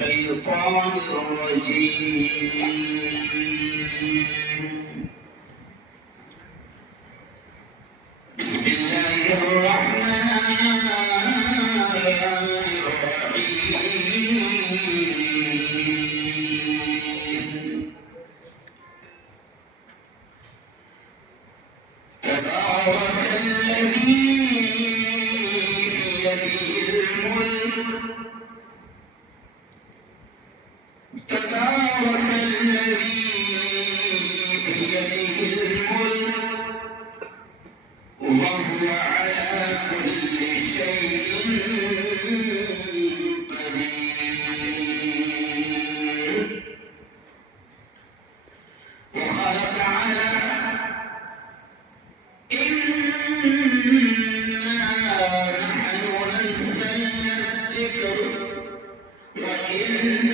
الشيطان الرجيم بسم الله الرحمن الرحيم تبارك الذي بيده الملك تبارك الذي بيده الملك وهو على كل شيء قدير وخلق على إنا نحن نزلنا الذكر وإنا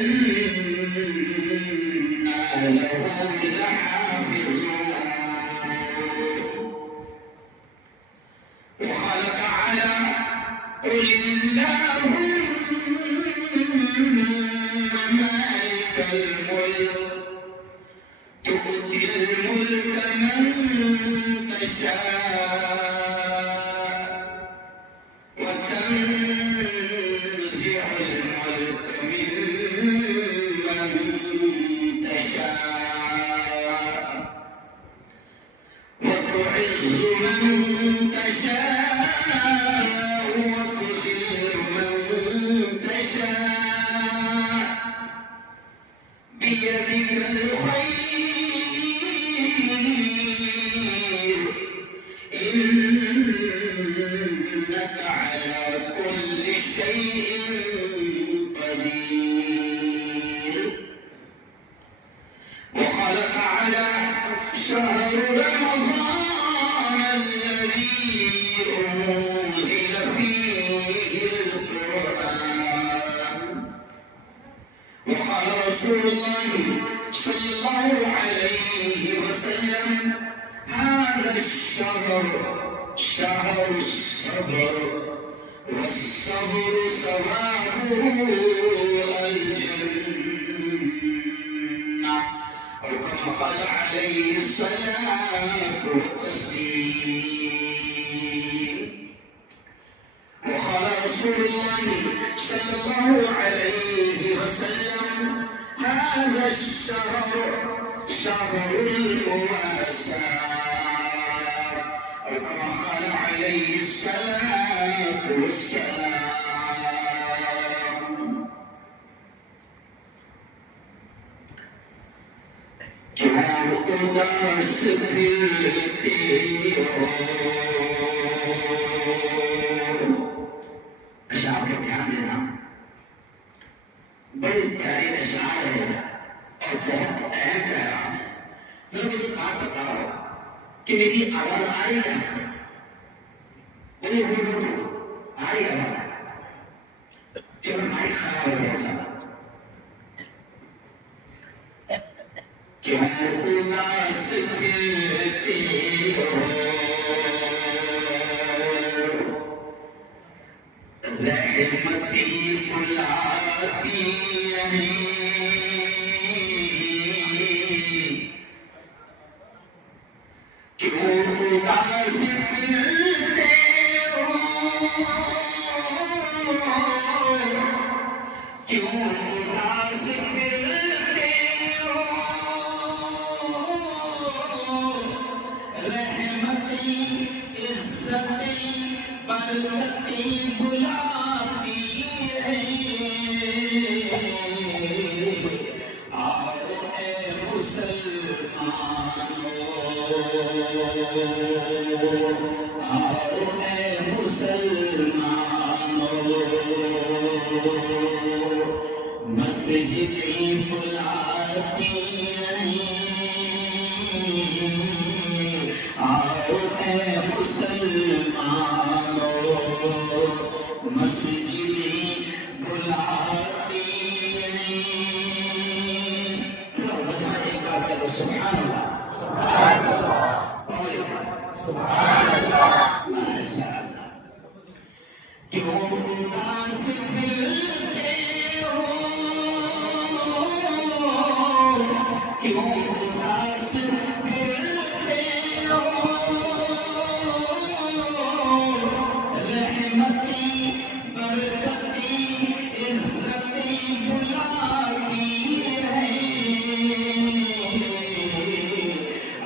له لحافظون وخلق على قل اللهم مالك الملك تؤتي الملك من تشاء وتنزع الملك ممن تشاء وتعز من تشاء وتذل من تشاء بيدك الخير إنك على كل شيء قدير وخلق على شهر رمضان الذي أنزل فيه القرآن وقال رسول الله صلى الله عليه وسلم هذا الشهر شهر الصبر والصبر ثوابه الجنة أو كما قال عليه الصلاة والتسليم وقال رسول الله صلى الله عليه وسلم هذا الشهر شهر المواساة أو كما قال عليه الصلاة والسلام کیوں اداس پھرتے ہو اشعار پر دھیان دینا بڑے پیارے اشعار ہیں اور بہت اہم پیغام ہے ذرا مجھے بات بتاؤ کہ میری آواز آ رہی ہے بڑی آواز آ رہی ہے جب مائک خراب ہو گیا سارا کیوں اداس پھرتے ہو رحمتی بلاتی ہے کیوں اداس پھرتے ہو کیوں اداس پھرتے ہو رحمتی عزتی برکتی بلاتی ہے آؤ اے مسلمانوں آؤ اے مسلمانوں مسجدیں بلاتی ہیں آؤ اے مسلمانوں مسجدیں بلاتی ہیں ایک بار کہو سبحان اللہ سبحان اللہ سبحان اللہ ماشاء اللہ کیوں اداس پھرتے ہو کیوں اداس پھرتے ہو رحمتی برکتی عزتی بلاتی ہے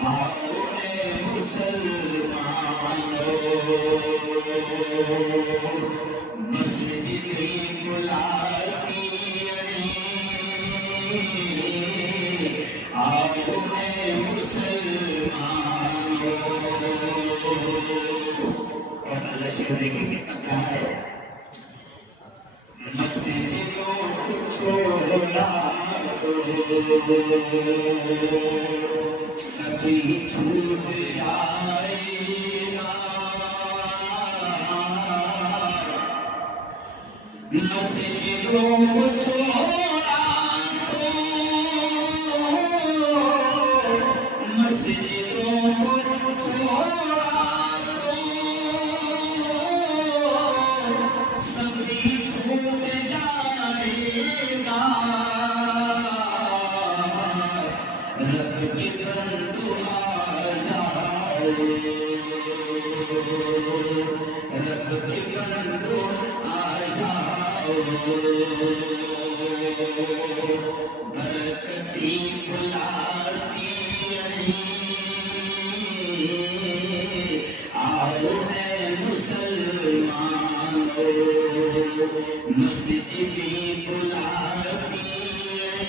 آؤ اے مسلمانوں مسجد بلاتی ہے آؤ اے مسلمانوں اور اللہ سے دیکھیں کتنا پیارا ہے مسجدوں کو چھوڑا تو سبھی چھوٹ جائے گا مسجدوں کو چھوڑا تو مسجدوں کو چھوڑا تو سبھی چھوٹ جائے گا رب کے بندو آ جاؤ رب کے بندو آ جاؤ برکتی بلاتی ہے آؤ اے مسلمانوں مسجدی بلاتی ہے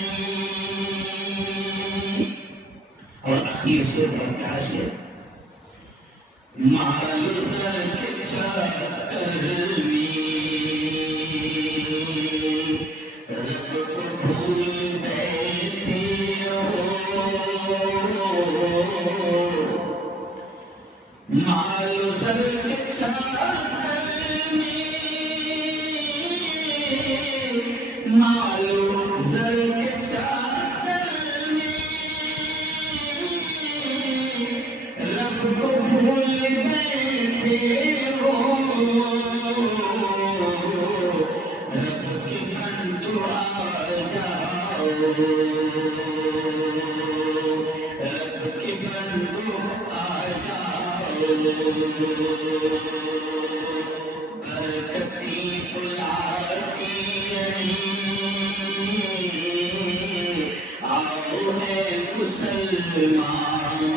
اور اخیر سے بڑھتا سے مال زر کے چکر میں رب کو بھول بیٹھے ہو مال زر کے چکر میں مال زر کے چکر میں رب کو بھول بیٹھے ہو رب کے بندو آ جاؤ رب کے بندو آ جاؤ برکتی بلاتی ہے آؤ اے مسلمانوں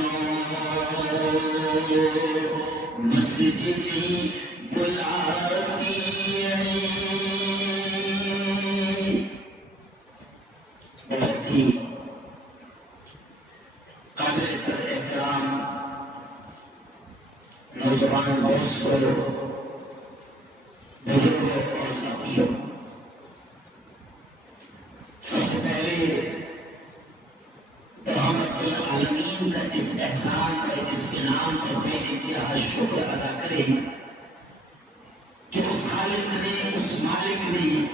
مسجدی بلاتی ہے بہت ہی قابل سر احترام نوجوان دوستوں بزرگوں اور ساتھیوں سب سے پہلے رحمت العالمین کا اس احسان کا اس انعام کا بے انتہا شکر ادا کریں کہ اس خالق نے اس مالک نے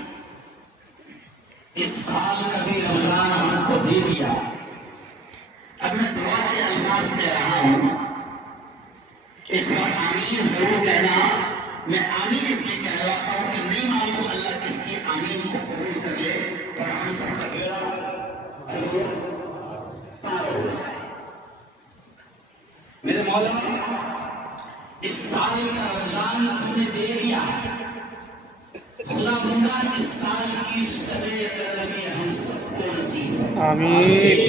اس سال کا بھی رمضان ہم کو دے دیا اب میں دعا کے الفاظ کہہ رہا ہوں اس پر آمین ضرور کہنا میں آمین اس لیے کہلاتا ہوں کہ نہیں معلوم اللہ کس کی آمین کو قبول کر لے اور ہم سب کا بیڑا پار ہو جائے میرے مولا اس سال کا رمضان تم نے دے دیا خدا بندہ اس سال کی سبے قدمی ہم سب کو نصیب ہو آمین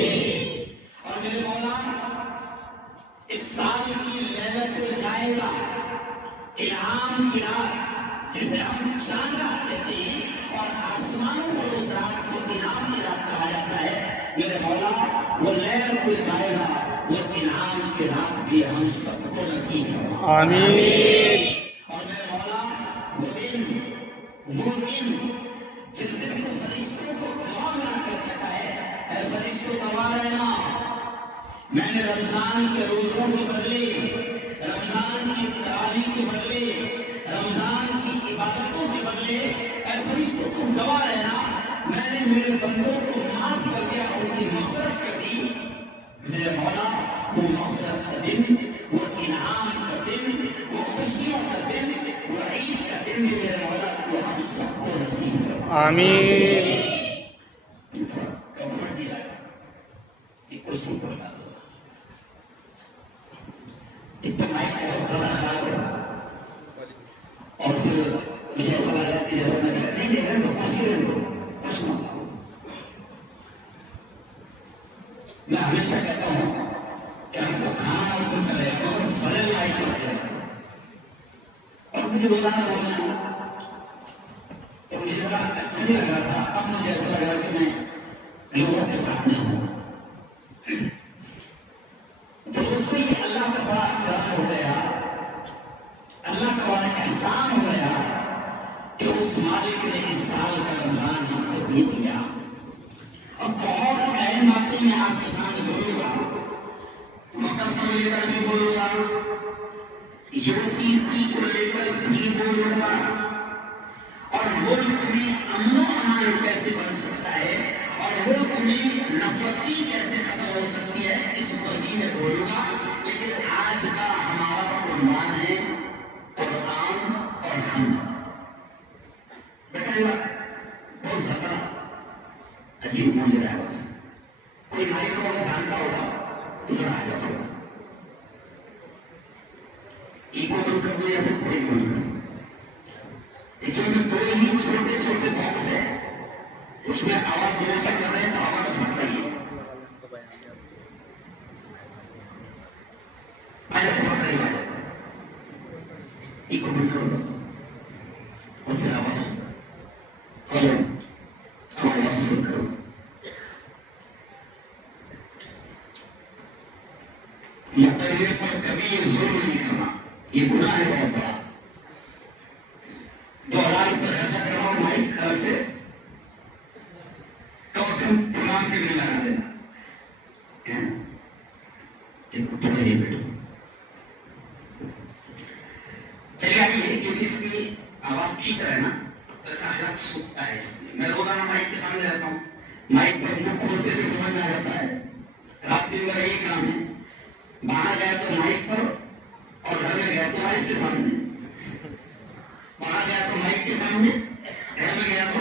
اور میرے مولا اس سال کی لذت جائزہ انعام کی رات جسے ہم چاند رات کہتے ہیں اور آسمانوں کو اس رات کو انعام کی رات کہا جاتا ہے میرے مولا وہ لذت جائزہ وہ انعام کی رات بھی ہم سب کو نصیب ہو آمین اور میرے مولا وہ دن جس دن کو فرشتوں کو گواہ بنا کر کہتا ہے اے فرشتوں گواہ رہنا میں نے رمضان کے روزوں کے بدلے رمضان کی تراویح کے بدلے رمضان کی عبادتوں کے بدلے اے فرشتوں کو گواہ رہنا میں نے میرے بندوں کو معاف کر دیا ان کی مغفرت کر دی میرے مولا وہ مغفرت کا دن وہ انعام کا دن وہ خوشیوں کا دن وہ عید کا دن بھی میرے مولا تو ہم سب کو نصیب فرما آمین کمفرٹ دیا کرسی پر لگا دو. اتنا بہت زیادہ خراب ہو اور پھر مجھے ایسا لگا کہ جیسا میں نہیں دے رہا تو کرسی رہنے دو کچھ مت لاؤ. میں ہمیشہ کہتا ہوں کہ ہم کو کھانا اور تم چلے گا اور سڑے لائٹ پر لے گا اور مجھے روزانہ بولنا تو مجھے ذرا اچھا نہیں لگ رہا تھا. اب مجھے ایسا لگ رہا کہ میں لوگوں کے سامنے ہوں. تو اس سے یہ اللہ کا بڑا کرم ہو گیا, اللہ کا بڑا احسان ہو گیا کہ اس مالک نے اس سال کا رمضان ہم کو دے دیا. اور بہت اہم باتیں میں آپ کے سامنے بولوں گا, وقف کو لے کر بھی بولوں گا, UCC کو لے کر بھی بولوں گا, اور ملک میں امن و امان کیسے بن سکتا ہے اور ملک میں نفرتی کیسے ختم ہو سکتی ہے اس پر بھی میں بولوں گا. لیکن آج کا ہمارا عنوان ہے قرآن اور ہم. بیٹا بہت زیادہ عجیب منظر ہے. بس کوئی مائک کو جانتا ہوگا تو ذرا آ جاتا ہوگا. ایک بند کر دو یا پھر کوئی بند کر دو. ایک میں دو ہی چھوٹے چھوٹے باکس ہے, اس میں آواز زور سے کر رہے ہیں تو آواز پھٹ رہی ہے. ایک بند کر دو اور پھر آواز ہلو آواز پھٹ کرو. مطلب پر کبھی ظلم نہیں کرنا, یہ گناہ ہے بہت بڑا. 2000 روپئے خرچہ کرواؤ مائک الگ سے, کم از کم پروگرام کے لیے لگا دینا. تھوڑا یہ بیٹھو چلیے آئیے, کیونکہ اس کی آواز کھینچ رہا ہے نا تو ایسا حلق سوکھتا ہے. اس میں روزانہ مائک کے سامنے رہتا ہوں, مائک پر منہ کھولتے سے سمجھ میں آ جاتا ہے. رات دن میرا یہی کام ہے, باہر گیا تو مائک پر اور گھر میں گیا تو مائک کے سامنے. باہر گیا تو مائک کے سامنے, گھر میں گیا تو.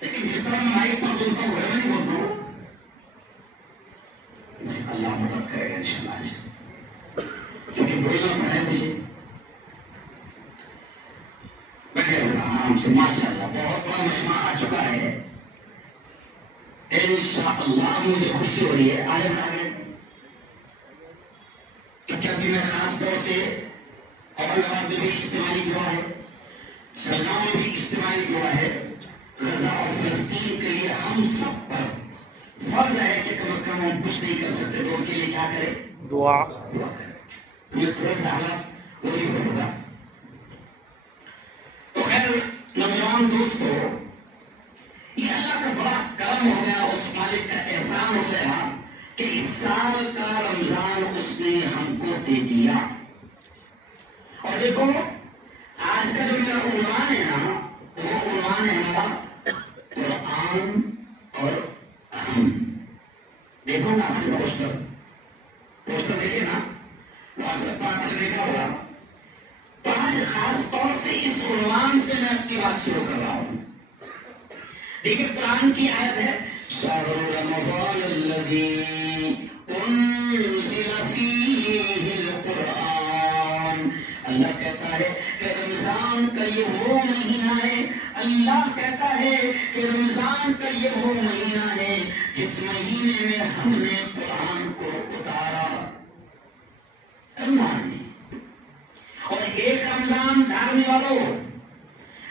لیکن جس طرح میں مائک پر بولتا ہوں گھر میں نہیں بولتا ہوں. بس اللہ مدد کرے گا انشاءاللہ آج, کیونکہ بولنا تو ہے مجھے. بیٹھے ہوگا آرام سے. ماشاء اللہ بہت بڑا مجمع آ چکا ہے. انشاءاللہ مجھے خوشی ہو رہی ہے. آگے بڑھائیں کیا بھی میں خاص طور سے اورنگاباد میں بھی اجتماعی دعا ہے, سرگاؤں میں بھی اجتماعی دعا ہے. غزہ اور فلسطین کے لیے ہم سب پر فرض ہے کہ کم از کم ہم کچھ نہیں کر سکتے تو ان کے لیے کیا کریں, دعا کریں. تمہیں تھوڑا سا حالات وہی ہوگا. تو خیر نوجوان دوستو, یہ اللہ کا بڑا کرم ہو گیا, اس مالک کا احسان ہو گیا کہ اس سال کا رمضان اس نے ہم کو دے دیا. اور دیکھو آج کا جو میرا عنوان ہے نا, وہ عنوان ہے ہمارا قرآن اور ہم. دیکھو نا آپ نے پوسٹر دیکھے نا, واٹس ایپ پر دیکھا ہوگا. تو آج خاص طور سے اس عنوان سے میں اپنی بات شروع کر رہا ہوں. دیکھیے قرآن کی آیت ہے شهر رمضان الذي انزل فيه القرآن. اللہ کہتا ہے کہ رمضان کا یہ وہ مہینہ ہے, اللہ کہتا ہے کہ رمضان کا یہ وہ مہینہ ہے جس مہینے میں ہم نے قرآن کو اتارا. رمضان میں, اور ایک رمضان ڈالنے والوں,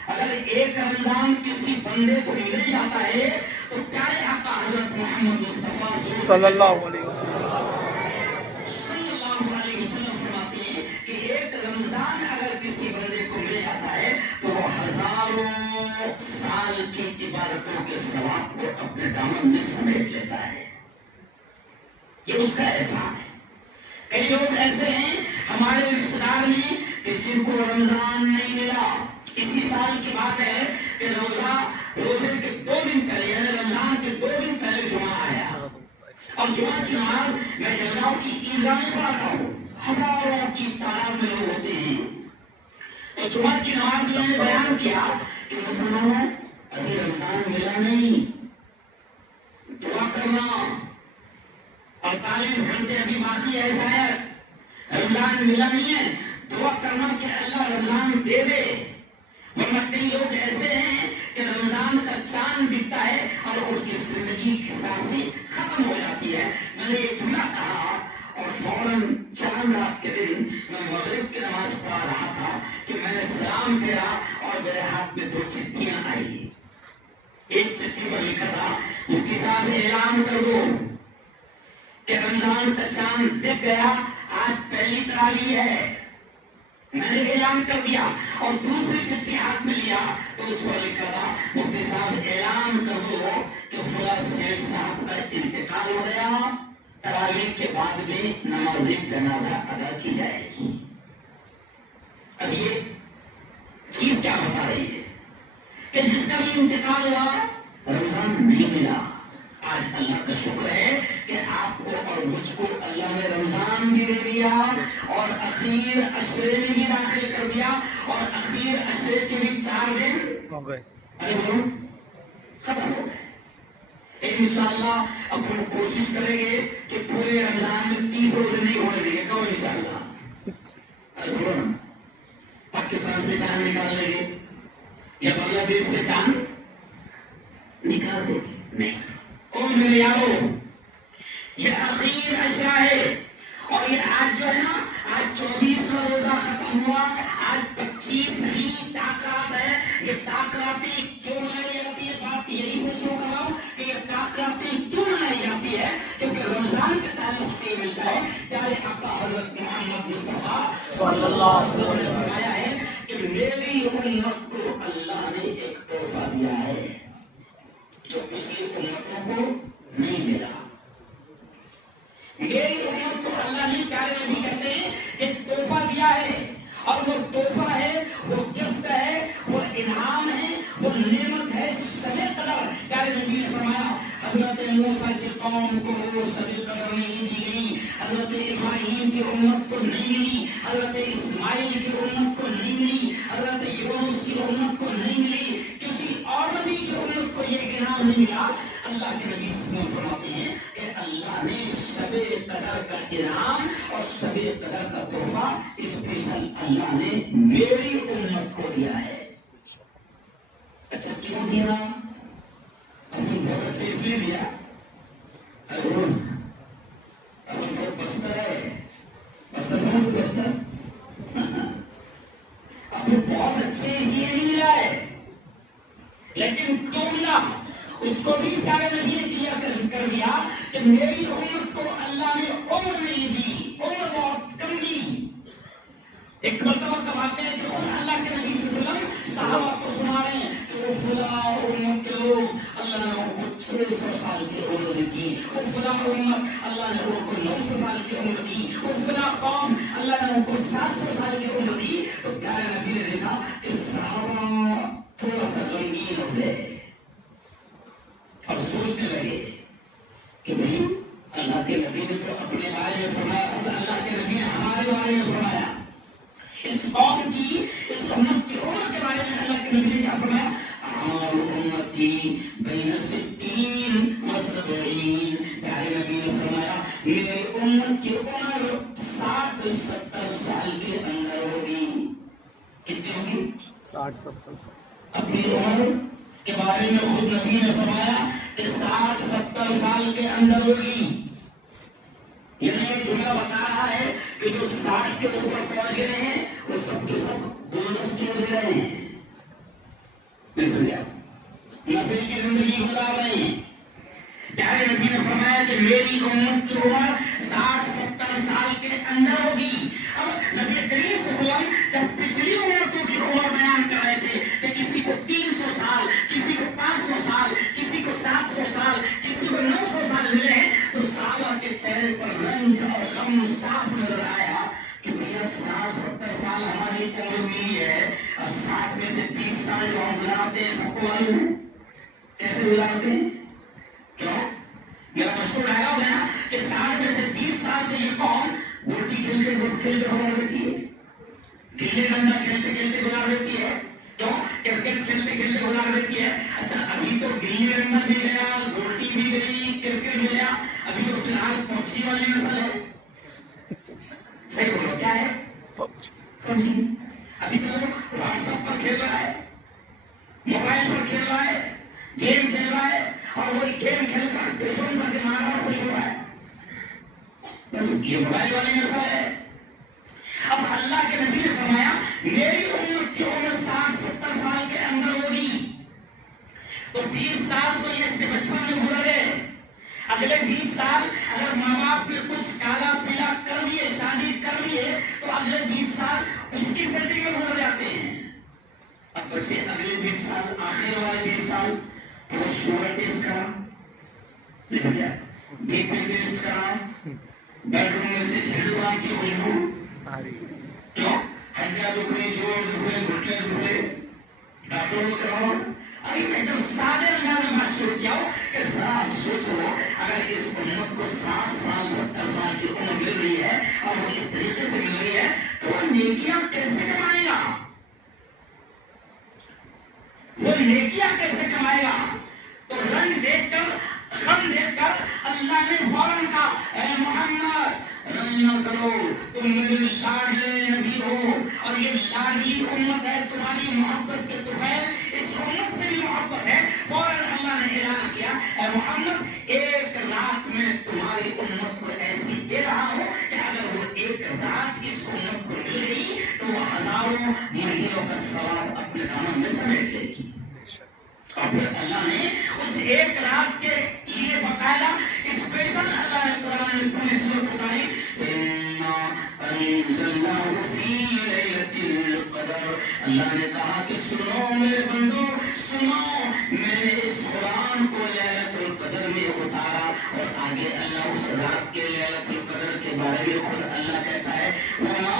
اگر ایک رمضان کسی بندے کو مل جاتا ہے تو پیارے آقا حضرت محمد مصطفیٰ صلی اللہ علیہ وسلم فرماتے ہیں کہ ایک رمضان اگر کسی بندے کو مل جاتا ہے تو وہ ہزاروں سال کی عبادتوں کے ثواب کو اپنے دامن میں سمیٹ لیتا ہے. یہ اس کا احسان ہے. کئی لوگ ایسے ہیں ہمارے رشتے دار میں کہ جن کو رمضان نہیں ملا. اسی سال کی بات ہے کہ روزے کے 2 دن پہلے یعنی رمضان کے 2 دن پہلے جمعہ آیا, اور جمعہ کی نماز میں جلگاؤں کی عیدگاہ میں پڑھا تھا. ہزاروں کی تعداد میں لوگ ہوتے ہیں. تو جمعہ کی نماز میں نے بیان کیا کہ مسلمانوں ابھی رمضان ملا نہیں, دعا کرنا. رمضان ملا نہیں ہے، دعا کرنا کہ اللہ رمضان دے دے، ورنہ کئی لوگ ایسے ہیں کہ رمضان کا چاند دکھتا ہے اور ان کی زندگی کی سانسیں ختم ہو جاتی ہے۔ میں نے یہ جملہ کہا اور فوراً چاند رات کے دن میں مغرب کی نماز پڑھا رہا تھا کہ میں نے سلام کیا اور میرے ہاتھ میں 2 چٹھیاں آئی۔ ایک چٹھی پر لکھا تھا مفتی صاحب اعلان کر دو کہ رمضان کا چاند دکھ گیا، آج پہلی تراویح ہے۔ میں نے اعلان کر دیا اور دوسری چٹھی ہاتھ میں لیا تو اس پر لکھا تھا مفتی صاحب اعلان کر دو کہ فلاں سیٹھ صاحب کا انتقال ہو گیا، تراویح کے بعد میں نماز جنازہ ادا کی جائے گی۔ اب یہ چیز کیا بتا رہی ہے کہ جس کا بھی انتقال ہوا رمضان نہیں ملا۔ آج اللہ کا شکر ہے کہ آپ کو اور مجھ کو اللہ نے رمضان بھی دے دیا اور اخیر عشرے میں بھی داخل کر دیا، اور اخیر عشرے کے بھی 4 دن ہو گئے، ختم ہو گئے۔ انشاءاللہ اب ہم کوشش کریں گے کہ پورے رمضان میں 30 روزے نہیں ہونے دیں گے۔ کہو انشاءاللہ۔ پاکستان سے چاند نکال لیں گے یا بنگلہ دیش سے چاند نکال دیں گے؟ نہیں۔ اور میرے یارو یہ اخیر عشرہ ہے اور یہ آج جو ہے نا، آج 24واں روزہ ختم ہوا، آج 25ویں تاکرات ہے۔ یہ تاکراتی کیوں منائی جاتی ہے؟ بات یہی سے شروع کر رہا ہوں کہ یہ تاکراتی کیوں منائی جاتی ہے، کیونکہ رمضان کے تعلق سے ملتا ہے۔ پیارے آقا حضرت محمد مصطفیٰ صلی اللہ علیہ وسلم نے فرمایا ہے کہ میری امت کو اللہ نے ایک تحفہ دیا ہے جو پچھلی امتوں کو نہیں ملا۔ میری امت کو اللہ نے پیارے نبی کہتے ہیں ایک تحفہ دیا ہے، اور وہ تحفہ ہے، وہ گفٹ ہے، وہ انعام ہے، وہ نعمت ہے شب قدر۔ پیارے نبی نے فرمایا حضرت موسیٰ کی قوم کو وہ شب قدر نہیں دی گئی، حضرت ابراہیم کی امت کو نہیں ملی، حضرت اسماعیل کی امت کو نہیں ملی، حضرت یونس کی امت کو نہیں ملی، کسی اور نبی کی امت کو یہ انعام نہیں ملا۔ اللہ کے نبی صلی اللہ علیہ وسلم فرماتے ہیں کہ اللہ نے شب قدر کا انعام اور شب قدر کا تحفہ اسپیشل اللہ نے میری امت کو دیا ہے۔ اچھا کیوں دیا؟ ہمیں بہت اچھے اس لیے دیا، ارون بہت بستر ہے، بستر سمجھ بستر ہمیں بہت اچھے اس لیے نہیں ملا ہے، لیکن کیوں ملا اس کو بھی پیارے نبی نے کر دیا کہ میری امت کو اللہ نے عمر نہیں دی، عمر بہت کم دی۔ ایک مرتبہ کا واقعہ ہے کہ خود اللہ کے نبی صلی اللہ علیہ وسلم صحابہ کو سنا رہے ہیں کہ وہ فلاں امت کے لوگ اللہ نے ان کو 600 سال کی عمر دی تھی، وہ فلاں امت اللہ نے ان کو 900 سال کی عمر دی، وہ فلاں قوم اللہ نے ان کو 700 سال کی عمر دی۔ تو پیارے نبی نے دیکھا کہ صحابہ تھوڑا سا غمگین ہو گئے اور سوچنے لگے کہ بھائی اللہ کے نبی نے تو اپنے بارے میں فرمایا، اللہ کے نبی نے ہمارے بارے میں فرمایا، اس قوم کی اس امت کی عمر کے بارے میں اللہ کے نبی نے کیا فرمایا؟ اعمار امتی بین 60 و 70۔ پیارے نبی نے فرمایا میری امت کی عمر 60-70 سال کے اندر ہوگی۔ کتنی ہوگی؟ 60-70 سال۔ اپنی عمر کے بارے میں خود نبی نے فرمایا کہ 60-70 سال کے اندر ہوگی۔ یعنی یہ جملہ بتا رہا ہے کہ جو 60 کے اوپر پہنچ گئے ہیں وہ سب کے سب بونس کیوں دے رہے ہیں؟ نہیں سمجھا؟ نفل کی زندگی گزار رہے ہیں۔ پیارے نبی نے فرمایا کہ میری امت کی عمر 60-70 سال کے اندر ہوگی۔ اب نبی کریم صلی اللہ علیہ وسلم جب پچھلی امتوں کی عمر بیان کر رہے تھے کہ کسی کو 300 سال، کسی کو 500 سال، کسی کو 700 سال، کسی کو 900 سال ملے ہیں، تو صحابہ کے چہرے پر رنج اور غم صاف نظر آیا کہ بھیا 60-70 سال ہماری عمر ملی ہے، اور 60 میں سے 30 سال جو ہم گزارتے ہیں سب کو معلوم ہے کیسے گزارتے ہیں؟ کیوں؟ میرا مشہور ڈائلاگ ہے نا کہ 60 میں سے 20 سال سے یہ قوم گوٹی کھیلتے گزار دیتی ہے، گلی ڈنڈا کھیلتے کھیلتے گزار دیتی ہے، کیوں؟ کرکٹ کھیلتے کھیلتے گزار دیتی ہے۔ اچھا ابھی تو گلی ڈنڈا بھی گیا، گوٹی بھی گئی، کرکٹ بھی گیا، ابھی تو فی الحال پبجی والی نسل ہے۔ صحیح بولو کیا کیا ہے؟ PUBG. PUBG. ابھی تو واٹس ایپ پر کھیل رہا ہے, موبائل پر کھیل رہا ہے, گیم کھیل رہا ہے, اور وہی گیم کھیل کر دشمن پر دماغ اور خوش ہو رہا ہے. بس یہ موبائل والی نسل ہے. اب اللہ کے نبی نے فرمایا میری امت کی عمر 60-70 سال کے اندر ہوگی, تو 20 سال تو یہ اس کے بچپن میں گزرے. اگلے 20 سال اگر ماں باپ نے کچھ کالا پیلا کر لیے, شادی کر لیے, تو اگلے 20 سال اس کی زندگی میں گزر جاتے ہیں. اب بچے اگلے 20 سال, آخر والے 20 سال تو شوگر ٹیسٹ کرا, دیکھ لیا, بی پی ٹیسٹ کرا, بیڈ روم میں سے جھیڑوا کی خوشبو, کیوں ہڈیاں دکھ رہی, جوڑ دکھ رہے, گھٹنے دکھ رہے, ڈاکٹر کو کراؤ. ابھی میں ایک دم سادے انداز میں بات شروع کیا ہوں کہ ذرا سوچو, اگر اس امت کو 60 سال 70 سال کی عمر مل رہی ہے اور وہ اس طریقے سے مل رہی ہے تو وہ نیکیاں کیسے کمائے گا, وہ نیکیاں کیسے کمائے گا. تو رنگ دیکھ کر, غم دیکھ کر اللہ نے فوراً کہا اے محمد رنج نہ کرو, تم میرے لاڈلے نبی ہو اور یہ لاڈلی امت ہے, تمہاری محبت کے طفیل اس امت سے بھی محبت ہے. فوراً اللہ نے اعلان کیا اے محمد ایک رات میں تمہاری امت کو ایسی دے رہا ہوں کہ اگر وہ ایک رات اس امت کو مل گئی تو وہ ہزاروں مہینوں کا ثواب اپنے دامن میں سمیٹ لے گی. اور پھر اللہ نے اس ایک رات کے لیے باقاعدہ اسپیشل اللہ نے قرآن میں پوری صورت اتاری, انزلناہ فی لیلۃ القدر. اللہ نے کہا کہ سنو میرے بندو, سنو, میں نے اس قرآن کو لیلۃ القدر میں اتارا. اور آگے اللہ اس رات کے لیلۃ القدر کے بارے میں خود اللہ کہتا ہے وما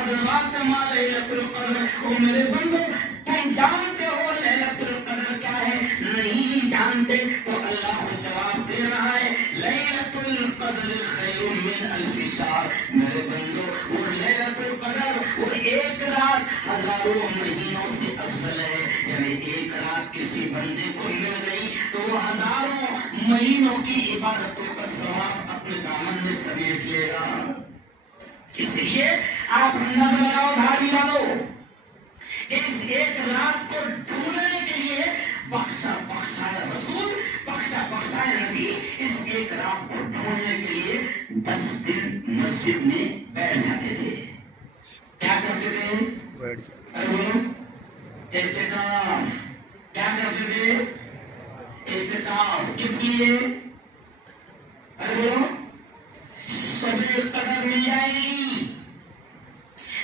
ادراک ما لیلۃ القدر. او میرے بندو تم جانتے ہو لیلۃ القدر کیا ہے؟ نہیں جانتے. تو اللہ خود جواب دے رہا ہے لیلۃ القدر خیر من الف شہر. میرے بندو وہ لیلۃ القدر, وہ ایک رات ہزاروں مہینوں سے افضل ہے. یعنی ایک رات کسی بندے کو مل گئی تو وہ ہزاروں مہینوں کی عبادتوں کا ثواب اپنے دامن میں سمیٹ لے گا. اس لیے آپ نظر لگاؤ دھاڑی والو کہ اس ایک رات کو ڈھونڈنے کے لیے بخشا بخشایا رسول, بخشا بخشایا نبی اس ایک رات کو ڈھونڈنے کے لیے 10 دن مسجد میں بیٹھ جاتے تھے. کیا کرتے تھے؟ ارے بولو, اعتکاف. کیا کرتے تھے؟ اعتکاف. کس لیے؟ ارے بولو, شب قدر مل جائے گی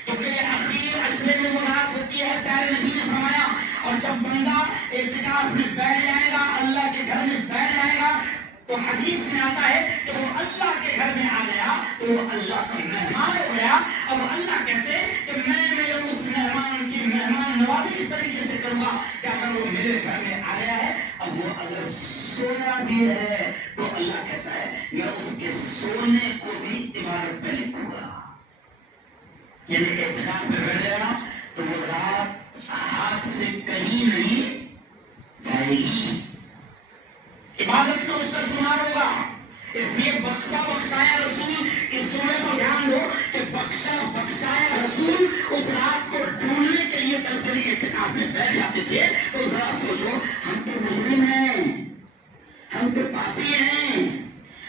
کیونکہ اخیر عشرے میں مراد ہوتی ہے, پیارے نبی نے فرمایا. اور جب بندہ اعتکاف میں بیٹھ جائے گا, اللہ کے گھر میں بیٹھ جائے گا, تو حدیث میں آتا ہے کہ وہ اللہ کے گھر میں آ گیا تو وہ اللہ کا مہمان ہو گیا. اب اللہ کہتے کہ میں میرے اس مہمان کی مہمان نوازی اس طریقے سے کروں گا کہ اگر وہ میرے گھر میں آ گیا ہے, اب وہ اگر سونا بھی ہے تو اللہ کہتا ہے میں اس کے سونے کو بھی عبادت پہ لکھوں گا. یعنی اعتکاف میں بیٹھ جائے گا تو وہ رات ہاتھ سے کہیں نہیں جائے گی, عبادت کا اس کا شمار ہوگا. اس لیے بخشا بخشایا رسول, اس جملے کو دھیان دو کہ بخشا بخشایا رسول اس رات کو ڈھونڈنے کے لیے 10 دن اعتکاف میں بیٹھ جاتے تھے. تو ذرا سوچو, ہم تو مجرم ہیں, ہم تو پاپی ہیں,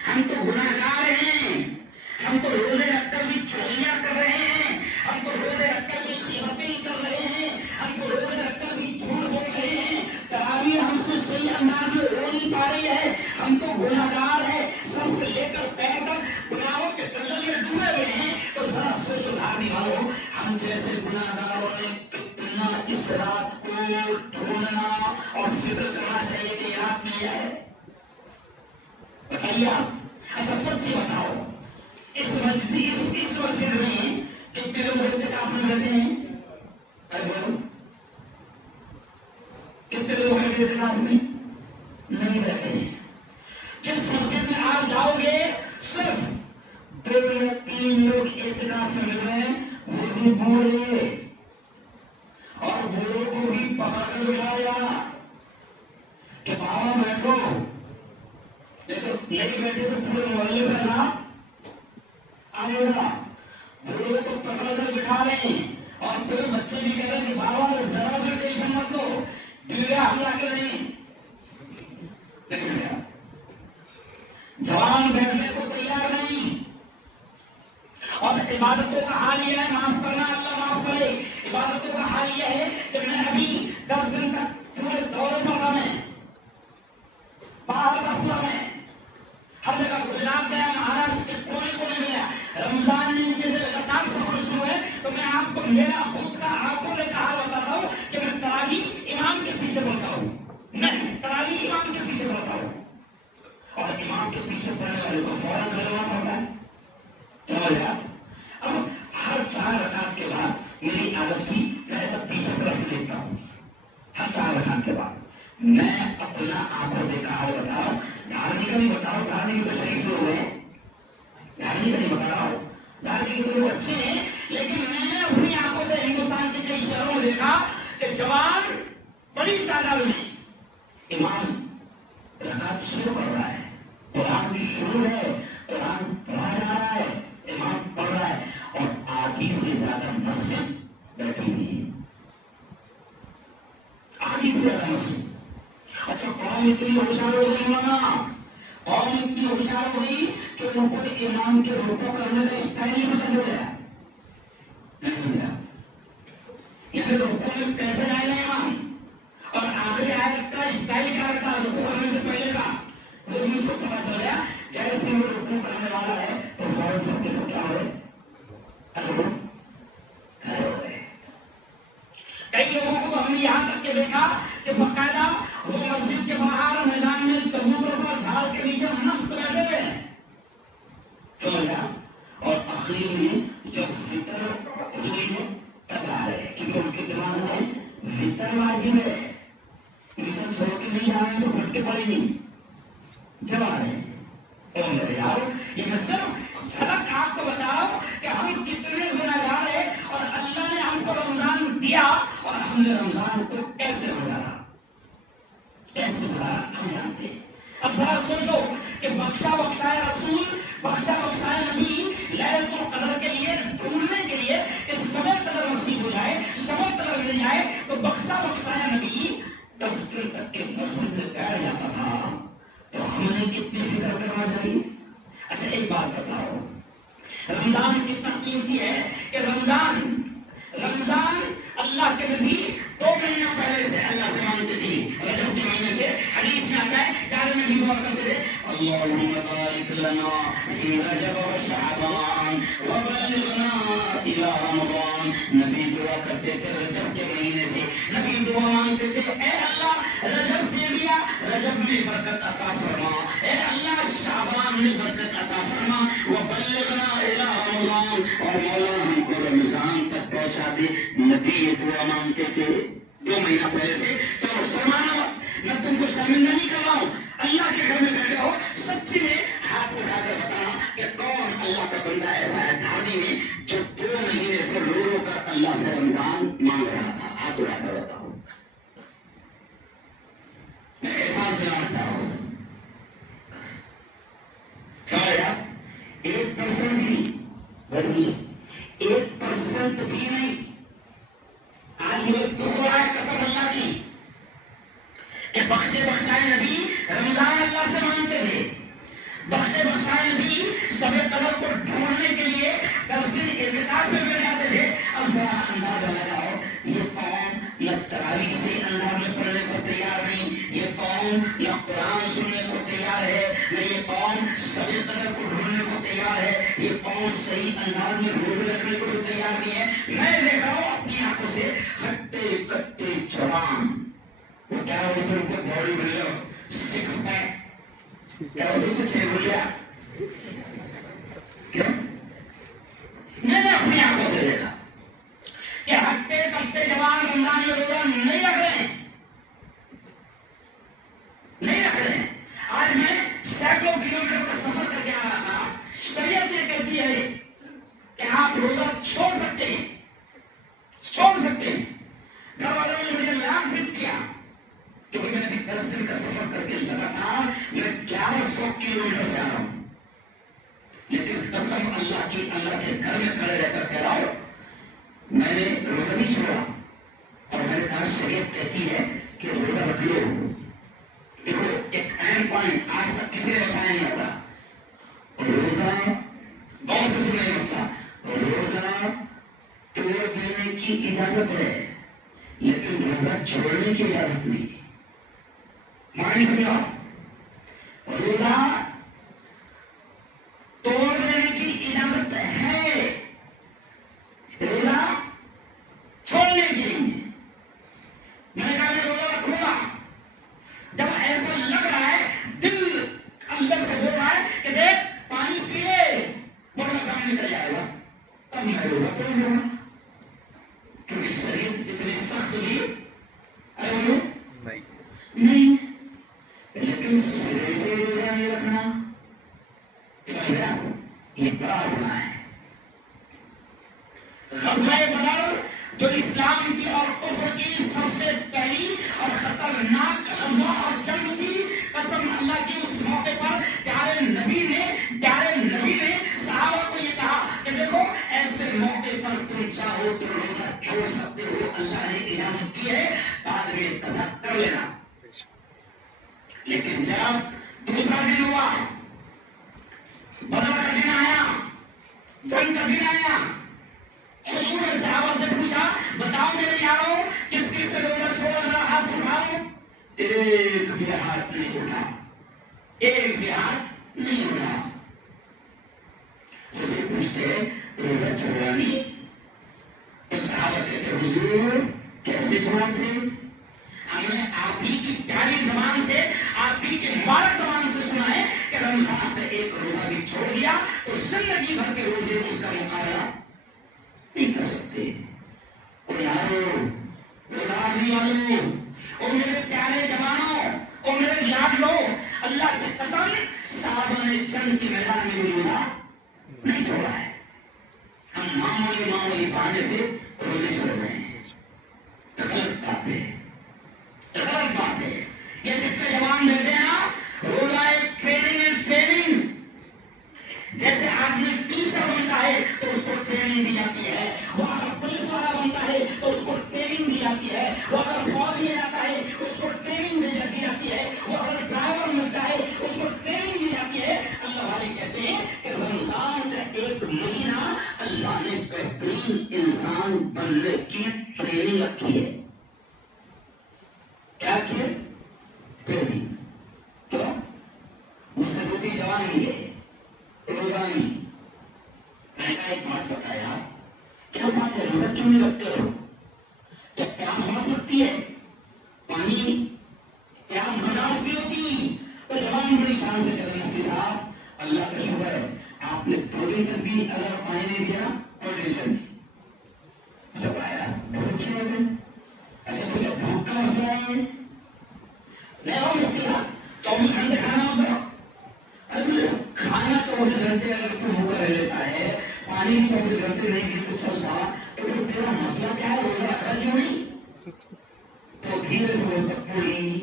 ہم تو گناہگار ہیں, ہم تو روزے رکھ کر بھی چوریاں کر رہے ہیں, ہم تو روزے رکھ کر بھی قیمتیں کر رہے ہیں, ہم تو روزے رکھ کر بھی جھوٹ بول رہے ہیں, تراویح ہم سے صحیح انداز میں ہو نہیں پا رہی ہے, ہم تو گناہگار ہیں, سر سے لے کر پیر تک گناہوں کے دلدل میں ڈوبے ہوئے ہیں. تو ذرا سوچو دھارنی والوں, ہم جیسے گناہگاروں نے کتنا اس رات کو ڈھونڈنا اور فکر کرنا چاہیے کہ یہ رات مل جائے. بتائیے آپ, ایسا سچی بتاؤ, اس مسجد میں کتنے لوگ اعتکاف میں بیٹھے ہیں؟ کتنے لوگ اعتکاف میں نہیں بیٹھے ہیں؟ جس مسجد میں آپ جاؤ گے صرف 2 یا 3 لوگ اعتکاف میں مل رہے ہیں, وہ بھی بوڑھے, اور بوڑھوں کو بھی پکڑ کر بٹھایا کہ بابا بیٹھو, نہیں بیٹھے تو پورے محلے میں آئے گا. بوڑھوں لوگ تو پکڑ کر بٹھا رہے ہیں اور پھر بچے بھی کہہ رہے ہیں کہ بابا ذرا بھی ٹینشن مت لو، بیویا حملہ کر رہے ہیں. جوان بیٹھنے کو تیار نہیں. اور عبادتوں کا حال یہ ہے، معاف کرنا اللہ معاف کرے، عبادتوں کا حال یہ ہے کہ میں ابھی 10 دن تک پورے دورے پر رہا، میں باہر کا پورا میں ہر جگہ گجرات گیا، مہاراشٹر کے کونے کونے میں گیا. رمضان میں مجھے لگاتار سفر شروع ہے تو میں آپ کو میرا خود کا آنکھوں نے کہا بتاتا ہوں کہ میں تراویح امام کے پیچھے پڑتا ہوں، نہیں تراویح امام کے پیچھے پڑتا ہوں. اور امام کے پیچھے پڑنے والے کو فوراً کرنا پڑتا ہے. سمجھ گیا؟ اب ہر 4 رکعت کے بعد میری عادت تھی میں ایسا پیچھے رکھ لیتا ہوں. ہر 4 رکعت کے بعد میں اپنا آنکھوں دیکھا حال بتاؤ، دھارنی کا نہیں بتاؤ، دھارنی تو شریف لوگ ہیں، دھارنی کا نہیں بتا رہا ہوں، دھارنی کے تو لوگ اچھے ہیں، لیکن میں نے اپنی آنکھوں سے ہندوستان کے کئی شہروں میں دیکھا کہ جوان بڑی تعداد میں امام رکعت شروع کر رہا ہے، قرآن شروع ہے، قرآن پڑھا جا رہا ہے، امام پڑھ رہا ہے اور آدھی سے زیادہ مسجد بیٹھی ہوئی ہے، آدھی سے زیادہ مسجد. اچھا قوم اتنی ہوشیار ہو گئی، مولانا قوم اتنی ہوشیار ہو گئی کہ ان کو امام کے رکوع کرنے کا اسٹائل ہی پتہ چل گیا. نہیں سمجھا؟ یعنی رکوع میں کیسے جائے گا امام اور آخری آیت کا اسٹائل کیا رکھا رکوع کرنے سے پہلے کا، وہ بھی اس کو پتہ چل گیا. جیسے وہ رکوع کرنے والا ہے تو فوراً سب کے سب کیا ہو رہے کھڑے ہو رہے. کئی لوگوں کو ہم نے یہاں تک کے دیکھا کہ باقاعدہ وہ مسجد کے باہر میدان میں چبوتروں پر جھاڑ کے نیچے مست بیٹھے ہوئے ہیں. سمجھا؟ اور آخر میں جب فطر ہوئی ہے تب آ رہے کیونکہ ان کے دماغ میں فطر واجب ہے، فطر چھوڑ کے نہیں جا رہے تو پھٹ کے پڑے نہیں. جب آ رہے ہیں تو میرے یار یہ میں صرف جھلک آپ کو بتاؤ کہ ہم کتنے گنہگار ہیں اور اللہ نے ہم کو رمضان دیا اور ہم نے رمضان کو کیسے گزارا، کیسے گزارا ہم جانتے ہیں. اب ذرا سوچو کہ بخشا بخشایا رسول، بخشا بخشایا نبی لیلۃ القدر کے لیے ڈھونڈنے کے لیے کہ سمے قدر نصیب ہو جائے، سمے قدر مل جائے تو بخشا بخشایا نبی 10 دن تک کے مسجد میں بیٹھ جاتا تھا. تو ہمیں کتنی فکر کرنا چاہیے. اچھا ایک بات بتاؤ، رمضان کتنا قیمتی ہے کہ رمضان اللہ کے نبی 2 مہینہ پہلے سے اللہ سے مانگتے تھے. رجب کے مہینے سے حدیث میں آتا ہے پیارے نبی دعا کرتے تھے اللہم بارک لنا فی رجب و شعبان وبلغنا الی رمضان. نبی دعا کرتے تھے رجب کے مہینے سے، نبی دعا مانگتے تھے اے اللہ رجب دے دیا، رجب میں برکت عطا فرما، اے اللہ شعبان میں برکت عطا فرما، وبلغنا الی رمضان اور مولا ہم کو رمضان تک پہنچا دے. نبی یہ دعا مانگتے تھے 2 مہینہ پہلے سے. چلو شرمانا میں تم کو شرمندہ نہیں کر رہا ہوں، اللہ کے گھر میں بیٹھے ہو سچی میں ہاتھ اٹھا کر بتانا کہ کون اللہ کا بندہ ایسا ہے دھارنی میں جو 2 مہینے سے رو رو کر اللہ سے رمضان مانگ رہا تھا. ہاتھ اٹھا کر بتاؤ. میں احساس دلانا چاہ رہا ہوں سمجھا 1% بھی 1% بھی نہیں. آج مجھے تو ہو رہا ہے قسم اللہ کی کہ بخشے بخشائے نبی رمضان اللہ سے مانگتے تھے، بخشے بخشائے نبی شب قدر کو ڈھونڈنے کے لیے 10 دن اعتکاف میں بیٹھ جاتے تھے. اب ذرا اندازہ لگاؤ یہ قوم نہ تراویح سے انداز میں پڑھنے کو تیار نہیں، یہ قوم نہ قرآن سننے کو تیار ہے، نہ یہ قوم شب قدر کو ڈھونڈنے کو تیار ہے، یہ قوم صحیح انداز میں روزے رکھنے کو بھی تیار نہیں ہے. میں دیکھ رہا ہوں اپنی آنکھوں سے ہٹے کٹے جوان، وہ کیا ہوتے ہیں ان کو باڈی بلڈر 6 پیک کیا ہوتے ہیں 6 بلیا کیا. میں نے اپنی آنکھوں سے دیکھا کہ ہٹے کٹے جوان رمضان میں روزہ نہیں رکھ رہے ہیں، نہیں رکھ رہے ہیں. آج میں سینکڑوں کلومیٹر کا سفر کر کے آ رہا تھا. شریعت یہ کہتی ہے کہ آپ روزہ چھوڑ سکتے ہیں، چھوڑ سکتے ہیں. گھر والوں نے مجھے لاکھ ضد کیا کیونکہ میں ابھی 10 دن کا سفر کر کے لگاتار میں 1100 کلومیٹر سے آ رہا ہوں. لیکن قسم اللہ کے گھر میں کھڑے رہ کر کہلاؤ میں نے روزہ نہیں چھوڑا، اور میں نے کہا شریعت کہتی ہے کہ روزہ رکھ لو. دیکھو ایک اہم پوائنٹ آج تک کسی نے بتایا نہیں آتا، روزہ بہت سے سنے مسئلہ، روزہ توڑ دینے کی اجازت ہے لیکن روزہ چھوڑنے کی اجازت نہیں. معنی سمجھا؟ روزہ توڑ دینے کی اجازت ہے، روزہ چھوڑنے کی نہیں ہے. میں نے کہا میں روزہ رکھوں گا، جب ایسا لگ رہا ہے دل اندر سے بول رہا ہے کہ دیکھ پانی پیے ورنہ پانی نکل جائے گا، تب میں روزہ توڑ دوں گا. کیونکہ شریعت اتنی سخت بھی نہیں، لیکن سرے سے روزہ نہیں رکھنا سمجھا یہ بڑا گناہ ہے. غزوہ بدر جو اسلام کی اور کفر کی سب سے پہلی اور خطرناک غزوہ اور جنگ تھی، قسم اللہ کی اس موقع پر پیارے نبی نے صحابہ کو یہ کہا کہ دیکھو ایسے موقع پر تم چاہو تو روزہ چھوڑ سکتے ہو، اللہ نے اجازت دی ہے، بعد میں قضا کر لینا. لیکن جب دوسرا دن ہوا، بدر کا دن آیا، جنگ کا دن آیا، حضور نے صحابہ سے پوچھا بتاؤ میرے یارو کس کس نے روزہ چھوڑا، ذرا ہاتھ اٹھاؤ. ایک بھی ہاتھ نہیں اٹھا، ایک بھی ہاتھ نہیں اٹھا. اسے پوچھتے روزہ چھوڑا نہیں؟ تو صحابہ کہتے حضور کیسے چھوڑا تھے؟ ہم نے آپ ہی کی پیاری زبان سے، آپ ہی کی مبارک زبان سے سنا ہے کہ رمضان میں ایک روزہ بھی چھوڑ دیا تو زندگی بھر کے روزے اس کا مقابلہ نہیں کر سکتے. او یارو روزہ نہیں والوں، او میرے پیارے جوانوں، او میرے لاڈلو، اللہ کی قسم صحابہ نے جنگ کے میدان میں بھی روزہ نہیں چھوڑا ہے. ہم معمولی بہانے سے روزے چھوڑ رہے ہیں. غلط بات ہے، غلط بات ہے. یہ جتنے جوان رہتے ہیں نا، روزہ ایک ٹریننگ، جیسے آدمی ٹیچر بنتا ہے تو اس کو ٹریننگ دی جاتی ہے، وہ اگر پولیس والا بنتا ہے تو اس کو ٹریننگ دی جاتی ہے، وہ اگر فوج میں جاتا ہے اس کو ٹریننگ دی جاتی ہے، وہ اگر ڈرائیور ملتا ہے اس کو ٹریننگ دی جاتی ہے. اللہ والے کہتے ہیں کہ رمضان کا ایک مہینہ اللہ نے بہترین انسان بننے کی ٹریننگ رکھی ہے. کیا کیے؟ ٹریننگ. تو مجھ سے دوتی جوان بھی ہے روزانی. میں نے ایک بات بتایا، کیا بات ہے روزہ کیوں نہیں رکھتے ہو؟ جب پیاس بہت لگتی ہے، پانی پیاس برداشت نہیں ہوتی، تو جوان بڑی شان سے کہتے مفتی صاحب اللہ کا شکر ہے آپ نے 2 دن تک بھی اگر پانی نہیں دیا کوئی ٹینشن نہیں. مطلب آیا بہت اچھی بات ہے. ایسا کوئی بھوک کا مسئلہ ہے نہیں ہو مفتی صاحب 24 گھنٹے کھانا ہوتا ہے. کھانا 24 گھنٹے اگر تو بھوکا رہ لیتا ہے، پانی بھی 24 گھنٹے نہیں بھی تو چلتا، تو پھر تیرا مسئلہ کیا ہے؟ روزہ رکھا کیوں نہیں؟ تو دھیرے سے بولتا پوری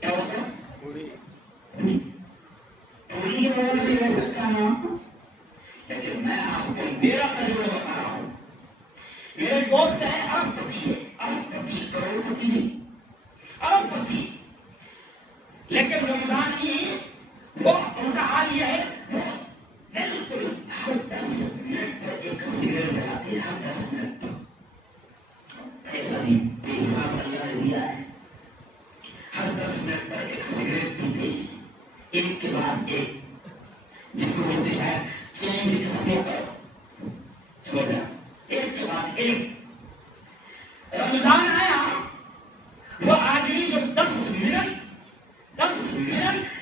کیا ہوتا پوری کے بغیر بھی رہ سکتا نا. لیکن میں آپ کو میرا تجربہ بتا رہا ہوں. میرے دوست ہے ارب پتی کروڑ پتی نہیں، ارب پتی، لیکن رمضان میں وہ ان کا حال یہ ہے وہ بالکل ہر 10 منٹ پر ایک سگریٹ جلاتے ہیں. ہر 10 منٹ پر ایسا نہیں بے حساب اللہ نے دیا ہے. ہر 10 منٹ پر ایک سگریٹ پیتے ہیں، ایک کے بعد ایک، جس کو بولتے شاید چینج اسموکر. سمجھا؟ ایک کے بعد ایک. رمضان آیا، وہ آدمی جو 10 منٹ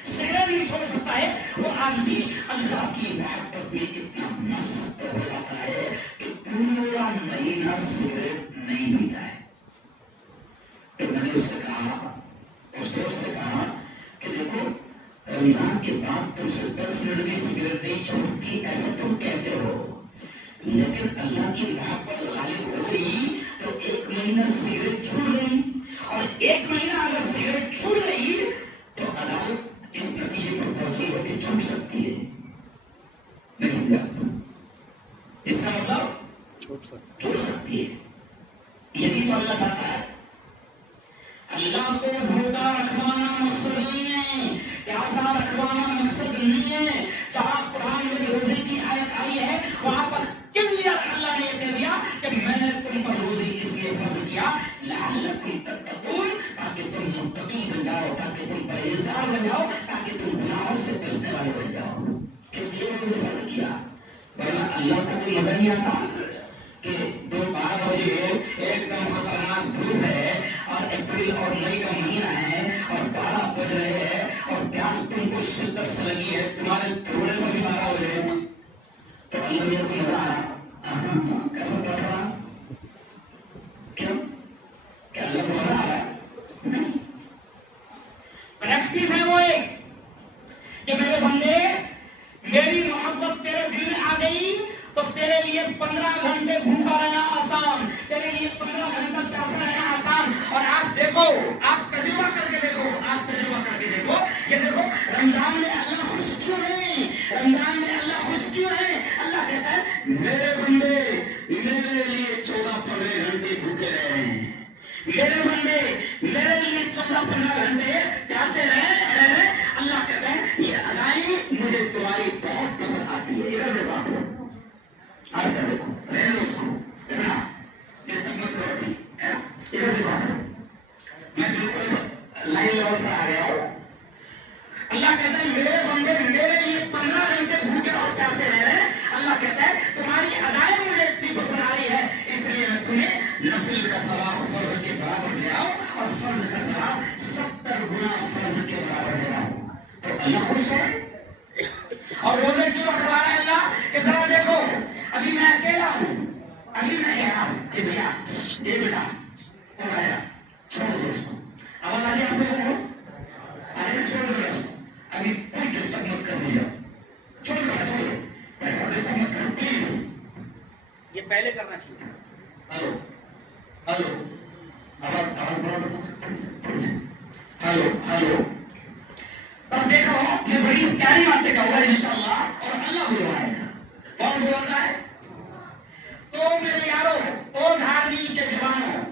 سگریٹ نہیں چھوڑ سکتا ہے، وہ آدمی اللہ کی محبت میں اتنا مست ہو جاتا ہے کہ پورا مہینہ سگریٹ نہیں پیتا ہے. تو میں نے اس سے کہا، اس دوست سے کہا کہ دیکھو رمضان کے بعد تم سے 10 منٹ بھی سگریٹ نہیں چھوڑتی ایسا تم کہتے ہو، لیکن اللہ کی محبت غالب ہو گئی تو 1 مہینہ سگریٹ چھوڑ گئی، اور 1 مہینہ اگر سگریٹ چھوڑ گئی تو عدالت اس نتیجے پر پہنچی ہے کہ چھوٹ سکتی ہے. روزہ رکھوانا مقصد نہیں ہے. جہاں قرآن میں روزے کی آیت آئی ہے وہاں پر کلیئر اللہ نے یہ کہہ دیا کہ میں نے تم پر روزے اس لیے فرض کیا لعلکم تتقون، تاکہ تم متقی بن جاؤ، تاکہ تم پرہیزگار بن جاؤ، تاکہ تم گناہوں سے بچنے والے بن جاؤ. اس لیے روزے فرض کیا. ورنہ اللہ کو کوئی مزہ نہیں آتا کہ 12 بجے ایک دم خطرناک دھوپ ہے اور اپریل اور مئی کا مہینہ ہے اور 12 بج رہے ہیں اور پیاس تم کو شدت سے لگی ہے، تمہارے تھوڑے پر بھی 12 بج رہے ہیں، تو اللہ میرے کو مزہ آیا کیسا کر رہا؟ کیوں؟ کیا اللہ کو مزہ آ رہا ہے؟ پریکٹس ہے وہ ایک کہ میرے بندے میری محبت تیرے دل میں آ گئی تو تیرے لیے 15 گھنٹے بھوکا رہنا آسان، تیرے لیے 15 گھنٹہ پیاسا رہنا آسان. اور آپ دیکھو، آپ تجربہ کر کے دیکھو، آپ تجربہ کر کے دیکھو، یہ دیکھو رمضان میں اللہ خوش کیوں ہے؟ رمضان میں اللہ خوش کیوں ہے؟ اللہ کہتا ہے میرے بندے میرے لیے 14-15 گھنٹے بھوکے رہے ہیں، میرے بندے میرے لیے 14-15 گھنٹے پیاسے رہے. اللہ کہتا ہے یہ ادائیں مجھے تمہاری بہت پسند آتی ہے. ادھر دیکھو آپ لوگ، آپ ادھر دیکھو، رہنے دو اس کو، اتنا ڈسٹرب مت کرو اپنی. ادھر دیکھو آپ لوگ، میں بالکل لائن لیول پر آ گیا ہوں. اللہ کہتا ہے میرے بندے میرے لیے 15 گھنٹے بھوکے اور پیاسے رہ رہے. اللہ کہتا ہے تمہاری ادائیں مجھے اتنی پسند آ رہی ہے اس لیے میں تمہیں نفل کا ثواب فرض کے برابر دے رہا ہوں اور فرض کا ثواب 70 گنا فرض کے برابر دے رہا ہوں. تو اللہ خوش ہے. اور روزے کیوں رکھوا رہا ہے اللہ کہ ذرا دیکھو ابھی میں اکیلا ہوں، ابھی میں کہہ رہا ہوں کہ بھیا یہ بیٹا چھوڑ دو اس کو، آواز آ رہی ہے آپ لوگوں کو؟ ارے چھوڑ دو اس کو، ابھی کوئی ڈسٹرب مت کر مجھے، چھوڑ دو ڈسٹرب مت کرو پلیز. یہ پہلے کرنا چاہیے. ہلو ہلو آواز بڑھا ہلو ہلو. تب دیکھو میں بڑی پیاری باتیں کہوں گا انشاءاللہ اور اللہ بلوائے گا. کون بولتا ہے؟ تو میرے یارو، او دھارمی کے جوانوں،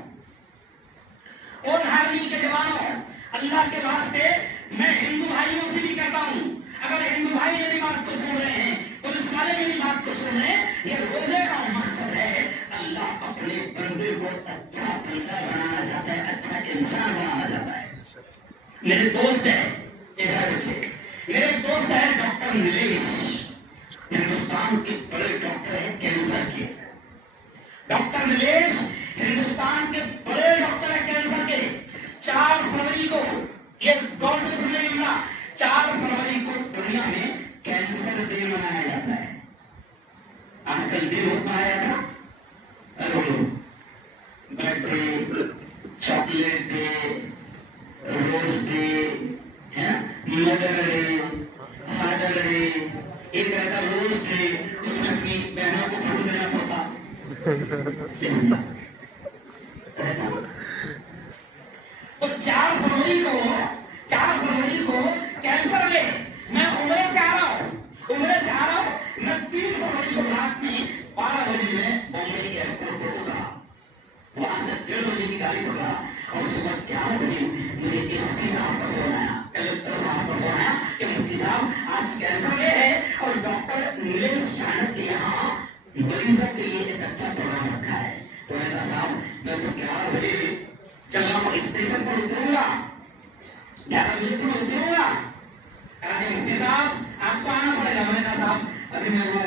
او دھارمی کے جوانوں، اللہ کے واسطے میں ہندو بھائیوں سے بھی کہتا ہوں، اگر ہندو بھائی میری بات کو سن رہے ہیں، پولیس والے میری بات کو سن رہے ہیں، یہ روزے کا مقصد ہے اللہ اپنے بندے کو اچھا بندہ بنانا چاہتا ہے، اچھا انسان بنانا چاہتا ہے. میرے دوست ہے بچے، میرے دوست ہے ڈاکٹر نیلیش، ہندوستان کے بڑے ڈاکٹر ہیں کینسر کے. ڈاکٹر نیلیش ہندوستان کے بڑے ڈاکٹر ہیں کینسر کے. 4 فروری کو، یہ غور سے سننے ملا، 4 فروری کو دنیا میں کینسر ڈے منایا جاتا ہے. آج کل ڈے بہت منایا تھا، birthday, chocolate day, rose day, mother day, father day, ایک رہتا روز ڈے، اس میں اپنی بہنوں کو فوٹو دینا پڑتا. تو 4 فروری کو کینسر ڈے. میں عمرے سے آ رہا ہوں، میں 3 فروری کو رات میں 12 بجے میں بمبئی ایئرپورٹ پر اترا. وہاں سے 1:30 بجے کی گاڑی پکڑا اور صبح 11 بجے مجھے ایس پی صاحب کا فون آیا، کلکٹر صاحب کا فون آیا کہ مفتی صاحب آج کینسر ڈے ہے اور ڈاکٹر نیلیش چانک کے یہاں مریضوں کے لیے ایک اچھا پروگرام رکھا ہے. تو میں نے کہا صاحب میں تو 11 بجے چل رہا ہوں، اسٹیشن پر اتروں گا، 11 بجے تو میں اتروں گا. کہا مفتی صاحب آپ کو آنا پڑے گا. میں نے کہا صاحب ابھی میں وہ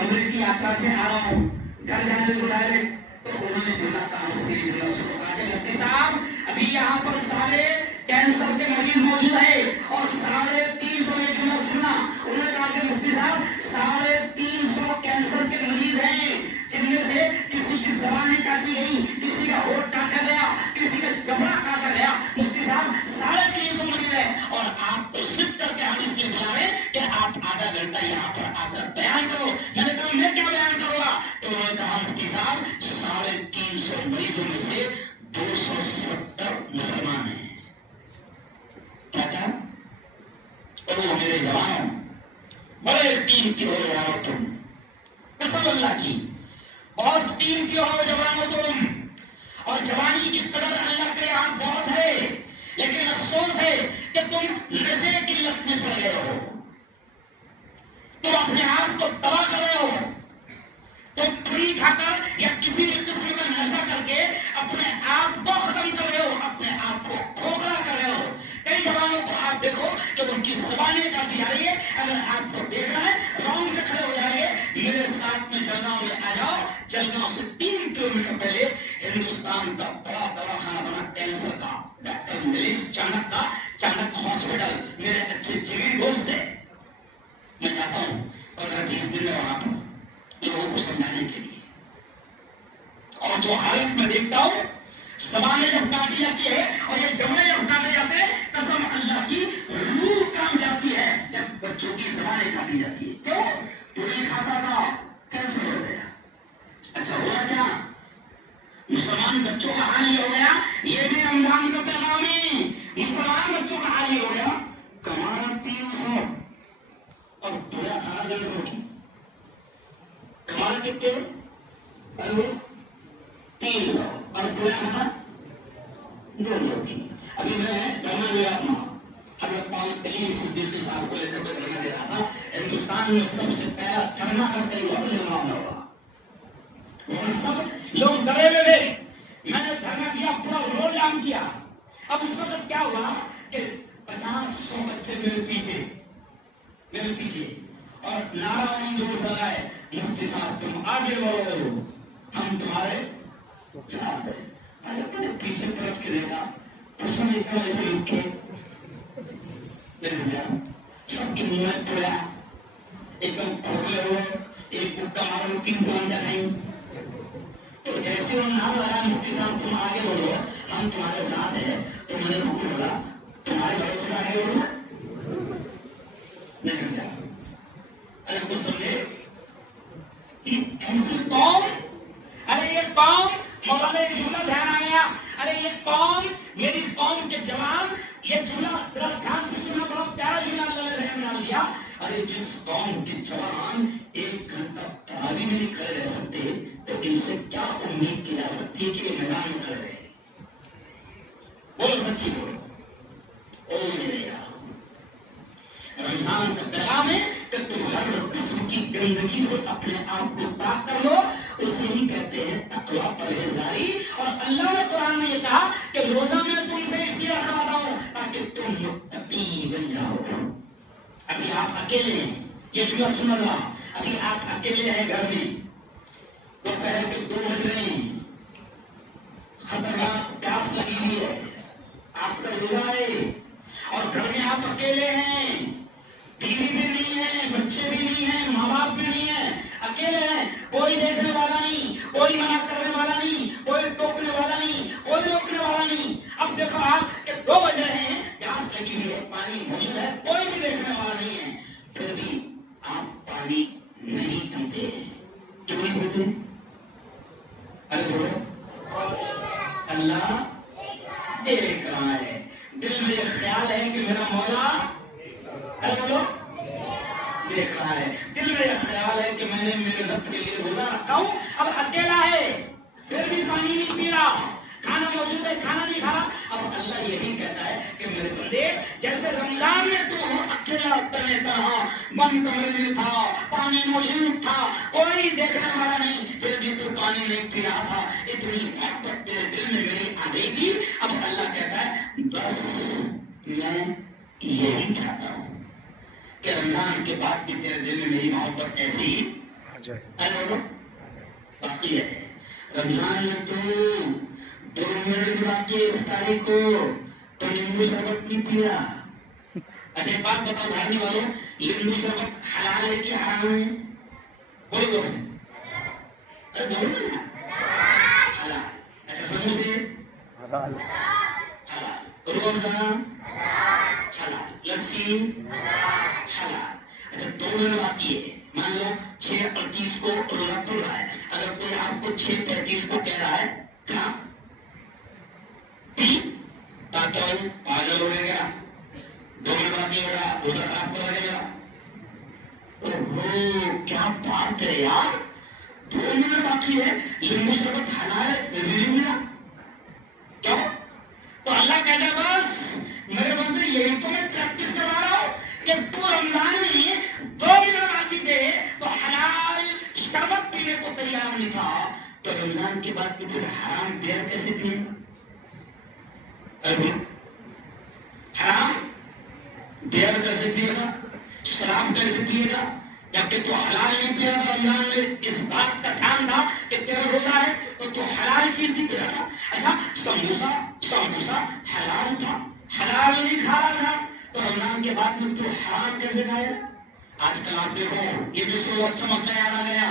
عمرے کی یاترا سے آ رہا ہوں، گھر جانے کو ڈائریکٹ. تو انہوں نے جملہ کہا مفتی صاحب ابھی یہاں پر سارے کینسر کے مریض موجود ہیں اور 350 نے جملہ سنا. انہوں نے کہا کہ مفتی صاحب 350 کینسر کے مریض ہیں جن میں سے کسی کی زبانیں کاٹی گئی، کسی کا ہونٹ کاٹا گیا، کسی کا جبڑا کاٹا گیا. مفتی صاحب 350 مریض ہیں اور آپ تو ضد کر کے ہم اس لیے بلا رہے ہیں کہ آپ آدھا گھنٹہ یہاں پر آ کر بیان کرو. میں نے کہا میں کیا بیان کروں گا؟ تو انہوں نے کہا مفتی صاحب 350 مریضوں میں سے 270 مسلمان ہیں. کیا کہا؟ او میرے جوانوں، بڑے قیمتی ہو جوانوں تم، قسم اللہ کی بہت قیمتی ہو جوانوں تم، اور جوانی کی قدر اللہ کے یہاں بہت ہے. لیکن افسوس ہے کہ تم نشے کی اپنے آپ کو تباہ کر رہے ہو. تم پوری کھا کر یا کسی بھی قسم کا نشہ کر کے اپنے آپ کو ختم کر رہے ہو, اپنے آپ کو کھوکھلا کر رہے ہو. کئی جوانوں کو آپ دیکھو کہ ان کی زبانیں کاٹی جا رہی ہے. اگر آپ کو دیکھنا ہے راؤنڈ میں کھڑے ہو جائیے, میرے ساتھ میں جلگاؤں میں آ جاؤ. جلگاؤں سے 3 کلومیٹر پہلے ہندوستان کا بڑا دواخانہ بنا کینسر کا, ڈاکٹر نریش چانک کا چانک ہاسپٹل میرے اچھے جگری دوست ہے. میں چاہتا ہوں 15-20 دن میں وہاں پر لوگوں کو سمجھانے کے لیے. اور جو حالت میں دیکھتا ہوں, زبانیں جب کاٹی جاتی ہے اور یہ جملے جب کاٹے جاتے ہیں, قسم اللہ کی روح کام جاتی ہے جب بچوں کی زبانیں کاٹی جاتی ہے. کیوں؟ پوری کھاتا تھا, کینسر ہو گیا. اچھا ہوا کیا؟ مسلمان بچوں کا حال یہ ہو گیا. یہ بھی رمضان کا پیغام ہے. مسلمان بچوں کا حال یہ ہو گیا, کمانا 300 اور پورا کھانا 150 کی. کمانا کتنے؟ 300 اور پورا کھانا 150 کی. ابھی میں دھرنا دے رہا تھا, حضرت مولانا کلیم صدیقی صاحب کو لے کر میں دھرنا دے رہا تھا. ہندوستان میں سب سے پہلا دھرنا کر کے وقت لینا ہوگا. وہ سب لوگ ڈرے ہوئے تھے. میں نے دھرنا دیا, پورا روڈ جام کیا. اب اس وقت کیا ہوا کہ 50-100 بچے میرے پیچھے اور نعرہ منظور لگائے, مفتی صاحب تم آگے بڑھو, ہم تمہارے ساتھ ہیں. میں نے پیچھے پلٹ کے دیکھا تو سب ایک دم ایسے رکھے سب کے منہ میں پڑا, ایک دم کھوکھلے ہو, ایک بکا مارو 3 پوائنٹ نہیں. تو جیسے وہ نام لگا مفتی صاحب تم آگے بڑھو, ہم تمہارے ساتھ ہیں, تو میں نے رکو بولا تمہارے بڑے سے آگے بڑھو نہیں جا. ارے کچھ سمجھے ایسی قوم, ارے یہ قوم, مولانا یہ جملہ دھیان آ گیا, ارے یہ قوم میری قوم کے جوان, یہ جملہ دھیان سے سننا, بڑا پیارا جملہ اللہ نے رحم ڈال دیا. ارے جس قوم کے جوان 1 گھنٹہ تراویح میں نہیں کھڑے رہ سکتے, تو ان سے کیا امید کی جا سکتی ہے کہ یہ میدان میں کھڑے رہے. بولو سچی بولو. او میرے یار, رمضان کا پیغام ہے کہ تم ہر قسم کی گندگی سے اپنے آپ کو پاک کر لو. اسے ہی کہتے ہیں تقویٰ, پرہیزگاری. اور اللہ نے قرآن میں یہ کہا کہ روزہ میں تم سے اس لیے رکھواتا ہوں تاکہ تم متقی بن جاؤ. ابھی آپ اکیلے ہیں, یہ جملہ سن رہا, ابھی آپ اکیلے ہیں گھر میں, دوپہر کے 2 بج رہے ہیں, خطرناک پیاس لگی ہوئی ہے, آپ کا روزہ ہے اور گھر میں آپ اکیلے ہیں, بیوی بھی نہیں ہے, بچے بھی نہیں ہیں, ماں باپ بھی نہیں ہے, اکیلے ہیں. کوئی دیکھنے والا نہیں, کوئی منع کرنے والا نہیں, کوئی ٹوکنے والا نہیں, کوئی روکنے والا نہیں. اب دیکھو آپ کہ 2 بج رہے ہیں, پیاس لگی ہوئی ہے, پانی موجود ہے, کوئی بھی دیکھنے والا نہیں ہے, پھر بھی آپ پانی نہیں پیتے ہیں. کیوں نہیں پیتے؟ ارے بولو, اللہ دیکھ رہا ہے. دل میں یہ خیال ہے کہ میرا مولا, ارے بولو, دیکھ رہا ہے. دل میں یہ خیال ہے کہ میں نے میرے رب کے لیے روزہ رکھا ہوں, اب اکیلا ہے, پھر بھی پانی نہیں پی رہا, کھانا موجود ہے, کھانا نہیں کھا رہا. اب اللہ یہی کہتا ہے کہ میرے بندے, جیسے رمضان میں تو اکیلا تنے رہا, بند کمرے میں تھا, پانی موجود تھا, کوئی دیکھنے والا نہیں, پھر بھی تو پانی نہیں پی رہا تھا, اتنی محبت تیرے دل میں میری آ گئی تھی. اب اللہ کہتا ہے بس میں یہی چاہتا ہوں کہ رمضان کے بعد بھی تیرے دل میں میری محبت ایسی ہی باقی ہے. رمضان میں تو 2 منٹ باقی ہے افطاری کو, تو لیمبو شربت نہیں پی رہا. اچھا ایک بات بتاؤ دھارنی والوں, لیمبو شربت حلال ہے کہ حرام ہے؟ بولو سے, ارے بولو نا, حلال. اچھا سموسے حلال, روح افزا حلال, لسی حلال. اچھا 2 منٹ باقی ہے, مان لو 6:38 کو روزہ کھل رہا ہے, اگر کوئی آپ کو 6:35 کو کہہ رہا ہے کیا پی, تاکہ پاگل ہو گیا, 2 منٹ باقی ہو رہا, روزہ خراب کر لگے گا. کیا بات ہے یار, 2 منٹ باقی ہے, لیمبو شربت حلال ہے, پھر بھی نہیں ملا. کیوں؟ تو اللہ کہتا ہے بس میرے بندے, یہی تو میں پریکٹس کروا رہا ہوں کہ تو رمضان میں 2 منٹ باقی تھے, کوئی آدمی تھا تو رمضان کے بعد بھی پھر حرام بیئر کیسے پیے گا؟ حرام بیئر کیسے پیے گا؟ شراب کیسے پیے گا؟ جبکہ تو حلال نہیں پیا تھا رمضان میں، اس بات کا دھیان تھا کہ تیرا روزہ ہے تو حلال چیز نہیں پیا تھا. اچھا سموسا حلال تھا، حلال نہیں کھا رہا تھا، تو رمضان کے بعد میں تو حرام کیسے کھایا؟ آج کل آپ دیکھو یہ دوسروں کو اچھا مسئلہ یاد آ گیا.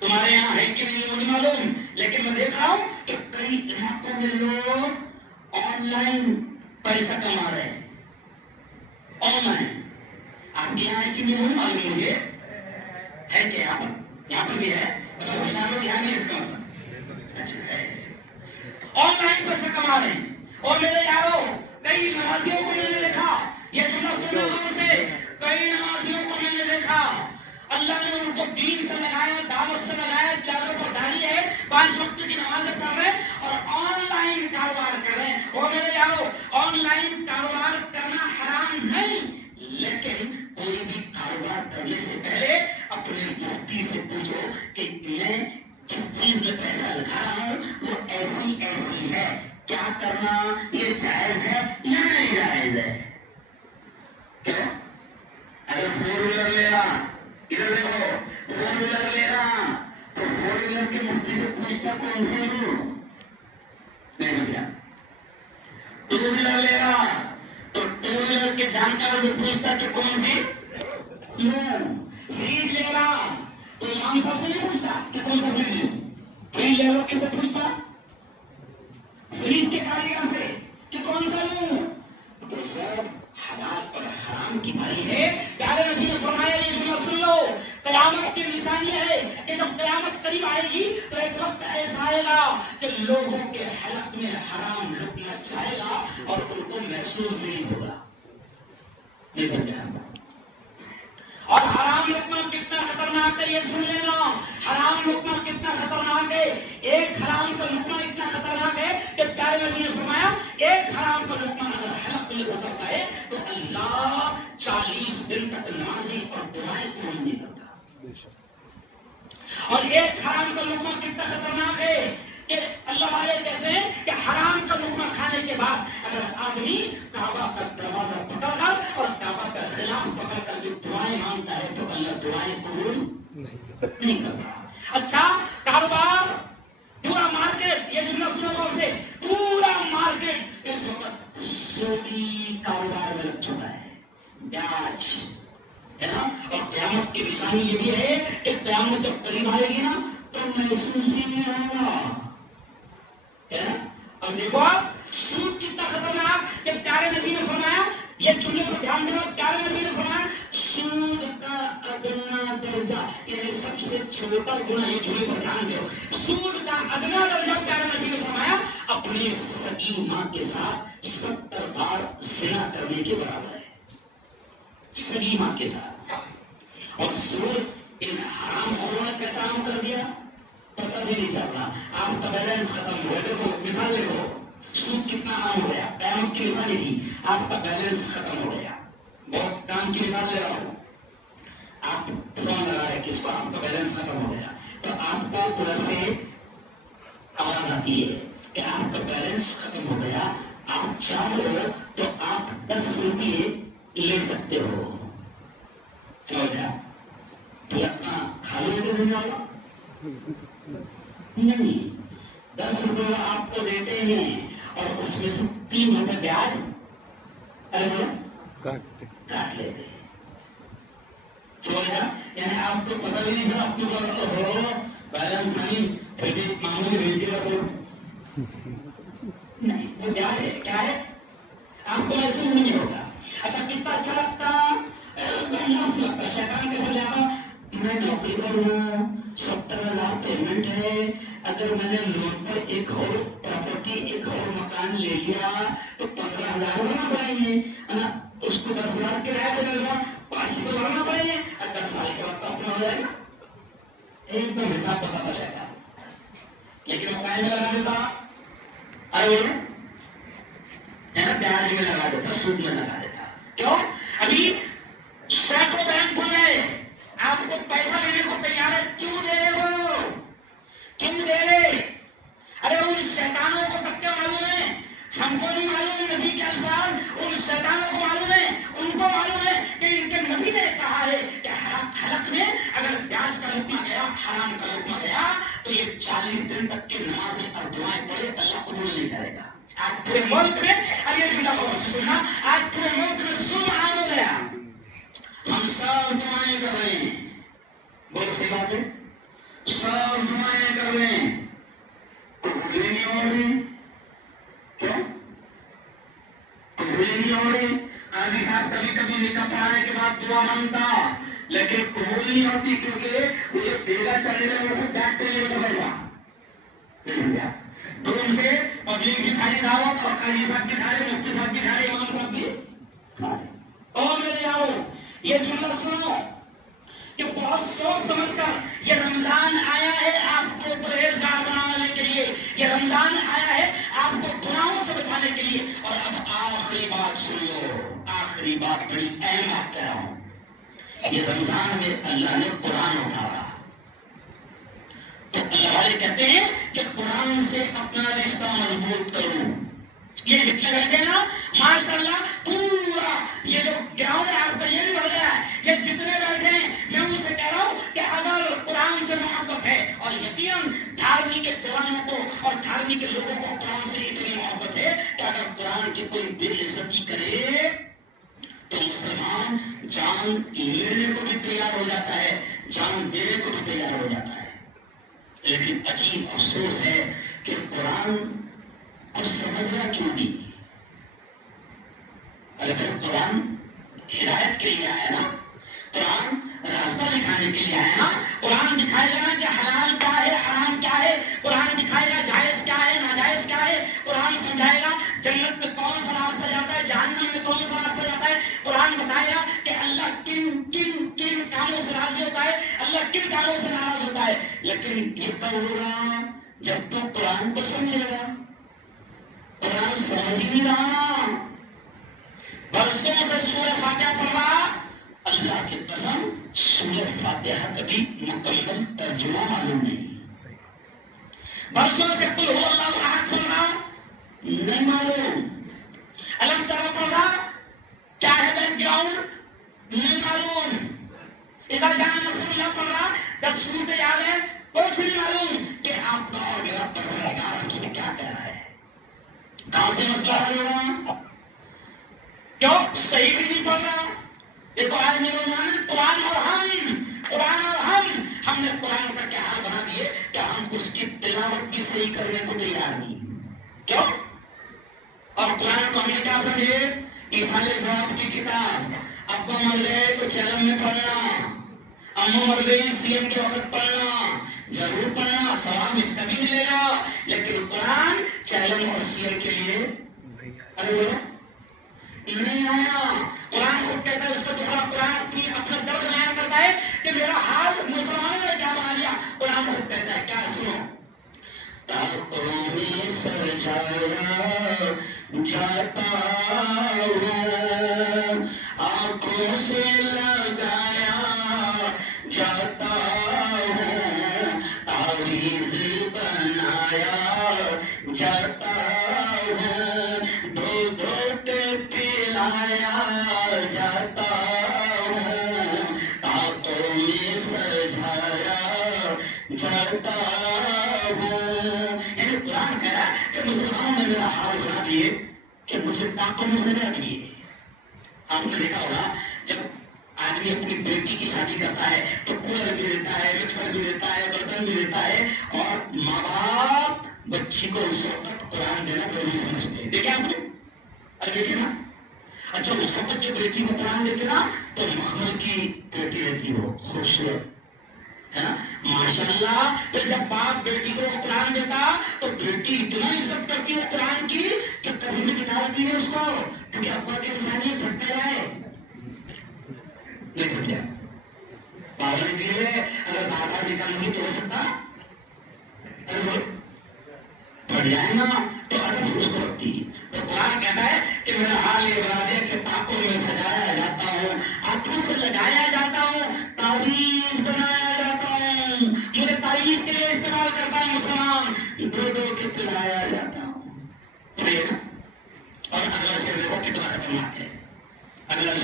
تمہارے یہاں ہے کہ نہیں مجھے معلوم، لیکن میں دیکھ رہا ہوں کہ کئی علاقوں میں لوگ آن لائن پیسہ کما رہے ہیں. آن لائن آپ کے یہاں ہے کہ نہیں مجھے معلوم، مجھے ہے کہ یہاں پر بھی ہے، یہاں نہیں اس کا مطلب. اچھا ہے آن لائن پیسہ کما رہے ہیں. اور میرے یارو کئی نمازیوں کو میں نے دیکھا، یہ جملہ سننا غور سے، کئی نمازیوں کو میں نے دیکھا اللہ نے ان کو دین سے لگایا، دعوت سے لگایا، چادر پر ڈالی ہے، 5 وقت کی نمازیں پڑھ رہے اور آن لائن کاروبار کر رہے ہیں. اور میرے یارو آن لائن کاروبار کرنا حرام نہیں، لیکن کوئی بھی کاروبار کرنے سے پہلے اپنے مفتی سے پوچھو کہ میں جس چیز میں پیسہ لگا رہا ہوں وہ ایسی ہے، کیا کرنا یہ جائز ہے یا نہیں جائز ہے؟ کیا اگر 4 ویلر لے رہا، ادھر دیکھو 4 ویلر لے رہا تو 4 ویلر کے مفتی سے پوچھتا کون سی لوں؟ نہیں کیا 2 ویلر لے رہا تو 2 ویلر کے جانکار سے پوچھتا کہ کون سی لوں. فریج لے رہا تو امام صاحب سے نہیں پوچھتا کہ کون سا فریج لوں. فریج لے رہا کیسے پوچھتا؟ فریج کے کاریگر سے کہ کون سا لوں. تو سب حلال اور حرام کی بھائی ہے. پیارے نبی نے فرمایا یہ جملہ سن لو، قیامت کی نشانی ہے کہ جب قیامت قریب آئے گی تو ایک وقت ایسا آئے گا کہ لوگوں کے حلق میں حرام لقمہ جائے گا اور ان کو محسوس بھی نہیں ہوگا. اور حرام لقمہ کتنا خطرناک ہے یہ سن لینا. حرام لقمہ کتنا خطرناک ہے. ایک حرام کا لقمہ اتنا خطرناک ہے کہ پیارے نبی نے فرمایا ایک حرام کا لقمہ اگر حلق میں اترتا ہے تو اللہ 40 دن تک نمازی اور دعائیں قبول نہیں کرتا. اور ایک حرام کا لقمہ کتنا خطرناک ہے کہ اللہ والے کہتے ہیں کہ حرام کا لقمہ کھانے کے بعد اگر آدمی کعبہ کا دروازہ پکڑ کر اور کعبہ کا خلاف پکڑ کر جو دعائیں مانگتا ہے تو اللہ دعائیں قبول نہیں کرتا. اچھا کاروبار پورا مارکیٹ، یہ جملہ سنو غور سے، پورا مارکیٹ اس وقت سودی کاروبار میں لگ چکا ہے، بیاج ہے نا. اور قیامت کی نشانی یہ بھی ہے کہ قیامت جب قریب آئے گی نا تو محسوس ہی نہیں ہوگا. اور دیکھو سود کتنا خطرناک کہ پیارے نبی نے فرمایا، یہ جملے پر دھیان دینا، پیارے نبی نے فرمایا سود کا ادنا درجہ یعنی سب سے چھوٹا گناہ، یہ جملے پر دھیان دو، سود کا ادنا درجہ پیارے نبی نے فرمایا اپنی سگی ماں کے ساتھ 70 بار زنا کرنے کے برابر ہے. سگی ماں کے ساتھ. اور سود ان حرام خوروں نے کیسا عام کر دیا پتہ بھی نہیں چل رہا. آپ کا بیلنس ختم ہوا. دیکھو مثال دیکھو سود کتنا عام ہو گیا. قیامت کی مثال تھی آپ کا بیلنس ختم ہو گیا. بہت کام کی مثال لے رہا ہوں. آپ فون لگا رہے کس کو، آپ کا بیلنس ختم ہو گیا تو آپ کو ادھر سے آواز آتی ہے کہ آپ کا بیلنس ختم ہو گیا، آپ چاہو تو آپ 10 روپئے لے سکتے ہو. چلو گیا تو اپنا کھانے کو دینا ہوگا نہیں. 10 روپئے آپ کو دیتے ہیں اور اس میں سے 3 روپئے بیاج کاٹ لیتے. یعنی آپ کو پتہ نہیں تھا، آپ کو ہو بیلنس نہیں پھر بھی معمولی بھیج دیا نہیں، وہ بیاج ہے. کیا ہے آپ کو محسوس نہیں ہوگا. اچھا کتنا اچھا لگتا، مست لگتا. شیطان کیسے لگا، میں نوکری پر ہوں، 70 لاکھ پیمنٹ ہے، اگر میں نے لون پر ایک اور پراپرٹی ایک اور مکان لے لیا تو 15,000 ہونا پڑیں گے، اس کو 10,000 کرایہ دے گا، 5 تو بڑھنا پڑیں گے، 10 سال کے بعد تو اپنا ہو جائے گا. ایک دم حساب بتاتا چاہتا لیکن وہ کہیں میں لگا دیتا، ارے ہے نا بیاج میں لگا دیتا، سود میں لگا دیتا. کیوں؟ ابھی سینکڑوں بینک کھل گئے، آپ کو پیسہ لینے کو تیار ہے، کیوں دے رہے ہو؟ کو معلوم ہے، ان کو معلوم ہے کہ ان کے نبی نے کہا ہے کہ حلق میں اگر پیاز کا لقمہ گیا، حرام کا لقمہ گیا تو یہ 40 دن تک کی نمازیں اور دعائیں پڑھے اللہ قبول نہیں کرے گا۔ آج پورے ملک میں، اب یہ جملہ غور سے سننا، آج پورے ملک میں ظلم عام ہو گیا، ہم سب دعائیں کر رہے ہیں، بولو صحیح بات ہے، سب دعائیں کر رہے ہیں، قبول نہیں ہو رہی، کیا قبول نہیں ہو رہی؟ قاضی صاحب کبھی کبھی نکاح پڑھانے کے بعد دعا مانگتا لیکن قبول نہیں ہوتی، کیونکہ وہ دے گا چلے گا وہ بیک پہ لے گا پیسہ، تم سے پبلک بھی کھائی دعوت اور قاضی صاحب بھی کھا رہے، مفتی صاحب بھی کھا رہے، امام صاحب بھی کھا رہے۔ اور میرے یارو یہ جملہ سنو کہ بہت سوچ سمجھ کر، یہ رمضان آیا ہے آپ کو پرہیزگار بنانے کے لیے، یہ رمضان آیا ہے آپ کو گناہوں سے بچانے کے لیے۔ اور اب آخری بات سن لو، آخری بات بڑی اہم بات کہہ رہا ہوں، یہ رمضان میں اللہ نے قرآن اتارا تو اللہ والے کہتے ہیں کہ قرآن سے اپنا رشتہ مضبوط کرو۔ یہ جتنے بیٹھے ہیں نا ماشاء اللہ پورا یہ جو گراؤنڈ ہے آپ کا یہ بھی بڑھ گیا ہے، یہ جتنے بیٹھے ہیں میں ان سے کہہ رہا ہوں کہ اگر قرآن سے محبت ہے، اور یقیناً دھارمک کے جوانوں کو اور دھارمک کے لوگوں کو قرآن سے اتنی محبت ہے کہ اگر قرآن کی کوئی بے عزتی کرے تو مسلمان جان لینے کو بھی تیار ہو جاتا ہے، جان دینے کو بھی تیار ہو جاتا ہے۔ لیکن عجیب افسوس ہے کہ قرآن کچھ سمجھ رہا کیوں نہیں؟ اگر قرآن ہدایت کے لیے آیا نا، قرآن راستہ دکھانے کے لیے آیا نا، قرآن دکھائے گا کہ حلال کیا ہے، حرام کیا ہے، قرآن دکھائے گا جائز کیا ہے، ناجائز کیا ہے، قرآن سمجھائے گا جنت میں کون سا راستہ جاتا ہے، جہنم میں کون سا راستہ جاتا ہے، قرآن بتائے گا کہ اللہ کن کن کن کاموں سے راضی ہوتا ہے، اللہ کن کاموں سے ناراض ہوتا ہے۔ لیکن یہ کب ہوگا؟ جب تو قرآن کو سمجھے گا۔ قرآن سمجھ ہی نہیں رہا، برسوں سے سورہ فاتحہ پڑھ رہا، اللہ کی قسم سورہ فاتحہ کبھی مکمل ترجمہ معلوم نہیں، برسوں سے قل هو اللہ احد پڑھ رہا نہیں معلوم، الم تر پڑھ رہا کیا ہے بیک گراؤنڈ نہیں معلوم، اذا جاء نصر اللہ پڑھ رہا 10 سورتیں یاد ہے، کچھ نہیں معلوم کہ آپ کا اور میرا پروردگار ہم سے کیا کہہ رہا ہے۔ کہاں سے مسئلہ حل ہوگا؟ کیوں صحیح بھی نہیں پڑھ رہا؟ دیکھو آج میرے مان قرآن اور ہم نے قرآن کا کیا حال بنا دیے کہ ہم اس کی تلاوت بھی صحیح کرنے کو تیار نہیں۔ کیوں؟ اور قرآن کو ہم نے کیا سمجھے؟ عیسیٰ علیہ السلام کی کتاب، ابا مر گئے تو چیلم میں پڑھنا، اماں مر گئی سیم کے وقت پڑھنا، ضرور پڑھنا، ثواب اس کا بھی ملے گا، لیکن قرآن چیلم اور سیم کے لیے نہیں آیا۔ قرآن خود کہتا ہے، اس کا ٹکڑا قرآن اپنا درد بیان کرتا ہے کہ میرا حال مسلمانوں نے کیا بنا لیا۔ قرآن خود کہتا ہے، کیا سنو، تاکوں میں سجایا جاتا ہوں، آنکھوں سے لگایا جاتا ہوں، تعویذ بنایا جاتا ہوں، دو دو کے پلایا جاتا ہوں، آنکھوں میں سجایا جاتا ہوں۔ یعنی قرآن کہہ رہا ہے کہ مسلمانوں نے میرا حال بنا دیے کہ مجھے طاقتوں میں سجا دیے۔ آپ نے دیکھا ہوگا جب آدمی اپنی بیٹی کی شادی کرتا ہے تو کولر بھی دیتا ہے، مکسر بھی دیتا ہے، برتن بھی دیتا ہے، اور ماں باپ بچی کو اس وقت قرآن دینا ضروری سمجھتے ہیں۔ دیکھیں آپ نے، ارے دیکھیں نا، اچھا اس وقت جو بیٹی کو قرآن دیتے نا تو مخمل کی بیٹی رہتی ہو، خوبصورت ہے نا، ماشاء اللہ۔ پھر جب باپ بیٹی کو قرآن دیتا تو بیٹی اتنا عزت کرتی ہے قرآن کی کہ کبھی بھی نکالتی ہے اس کو، کیونکہ ابا کی نشانی گھٹ پہ آئے نہیں تھک جائے، پاگل نکلے اگر بار بار نکالیں گے تو ہو سکتا ارے پڑ جائے نا، تو ادب سے اس کو رکھتی ہے۔ تو قرآن کہتا ہے کہ میرا حال یہ بنا دیا کہ پاکوں میں سجایا جاتا ہوں، آنکھوں سے لگایا جاتا ہوں، تعویذ بنایا جاتا ہوں، مجھے تعویذ کے لیے استعمال کرتا ہے مسلمان، دو دو کے پلایا جاتا ہوں۔ اور اگلا سے دیکھو کتنا خطرناک ہے،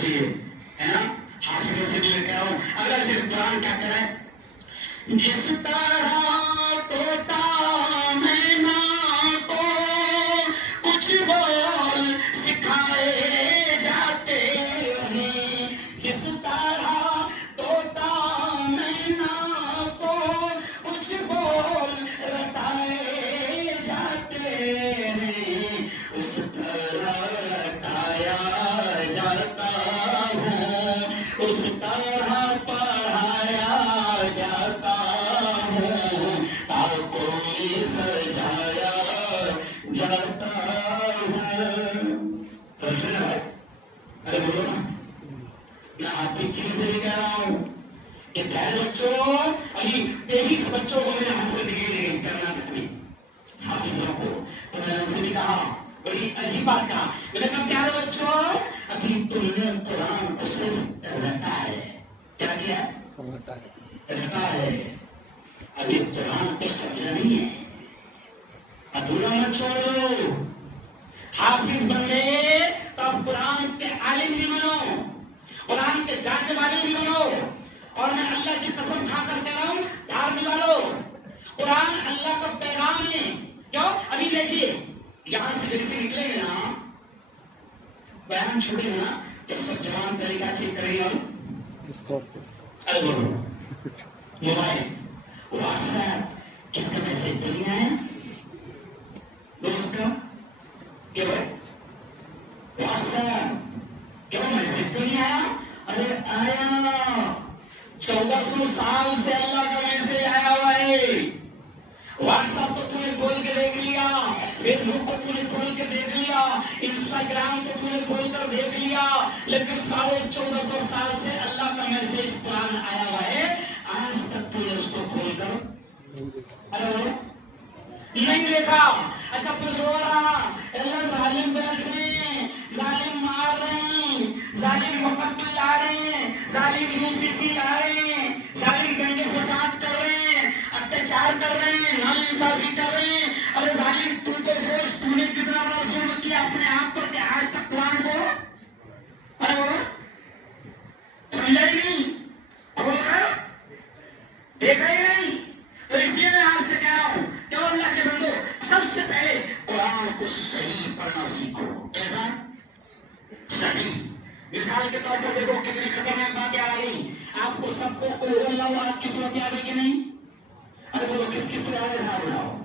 چاہیے ہے نا. حافظوں سے بھی میں کہہ رہا ہوں اگر صرف قرآن کیا کرے جس طرح طوطا مینا کو کچھ بول سکھائے جاتے ہیں جس طرح طوطا مینا کو کچھ بول رٹائے جاتے ہیں اس طرح رٹایا جاتا ہوں اس طرح پڑھایا جاتا ہوں کوئی سجایا جاتا ہوں. ارے بولو نا میں آپ کی چیز سے بھی کہہ رہا ہوں کہ پیارے بچوں ابھی 23 بچوں کو میرے ہاتھ سے نکلے کرناٹک میں حافظوں کو تو میں نے ان سے بھی کہا بڑی عجیب بات کہا میں نے کہا پیارے بچوں ابھی تم نے قرآن کو صرف رٹا ہے کیا کیا رٹا ہے ابھی قرآن کو سمجھا نہیں ہے ادھورا مت چھوڑو حافظ بن گئے تو اب قرآن کے عالم بھی بنو قرآن کے جاننے والے بھی بنو اور میں اللہ کی قسم کھا کر کہہ رہا ہوں دھار بھی والو قرآن اللہ کا پیغام ہے کیوں ابھی دیکھیے یہاں سے جیسے نکلیں گے نا بیان چھوڑے نا تو سب جوان طریقہ چیک کریں گے ارے بولو موبائل واٹس ایپ کس کا میسج تو نہیں آیا دوست کا کیا بھائی واٹس ایپ کیا میسج تو نہیں آیا ارے آیا 1400 سال سے اللہ کا میسج آیا ہوا ہے واٹس ایپ تو تم نے کھول کے دیکھ لیا فیس بک کو تم نے کھول کے دیکھ لیا انسٹاگرام کو تم نے کھول کر دیکھ لیا لیکن 1450 سال سے اللہ کا میسج قرآن آیا ہوا ہے آج تک تم نے اس کو کھول کر ارے نہیں دیکھا اچھا پھر رو رہا اللہ ظالم بیٹھ رہے ہیں ظالم مار رہے ہیں ظالم مقدمے لا رہے ہیں ظالم UCC لا رہے ہیں ظالم گنگے فساد کر رہے ہیں اتیاچار کر رہے ہیں ناانصافی کر رہے ہیں ارے ظالم تو سوچ تو نے کتنا بڑا ظلم کیا اپنے آپ پر کہ آج تک قرآن کو ارے سمجھا ہی نہیں دیکھا ہی نہیں تو اس لیے میں آپ سے کہہ رہا ہوں کہ اللہ کے بندو سب سے پہلے قرآن کو صحیح پڑھنا سیکھو کیسا صحیح مثال کے طور پر دیکھو کتنی خطرناک باتیں آ رہی آپ کو سب کو قل هو اللہ احد کی صورت یاد ہے کہ نہیں ارے بولو کس کس کو یاد ہے صاحب بلاؤ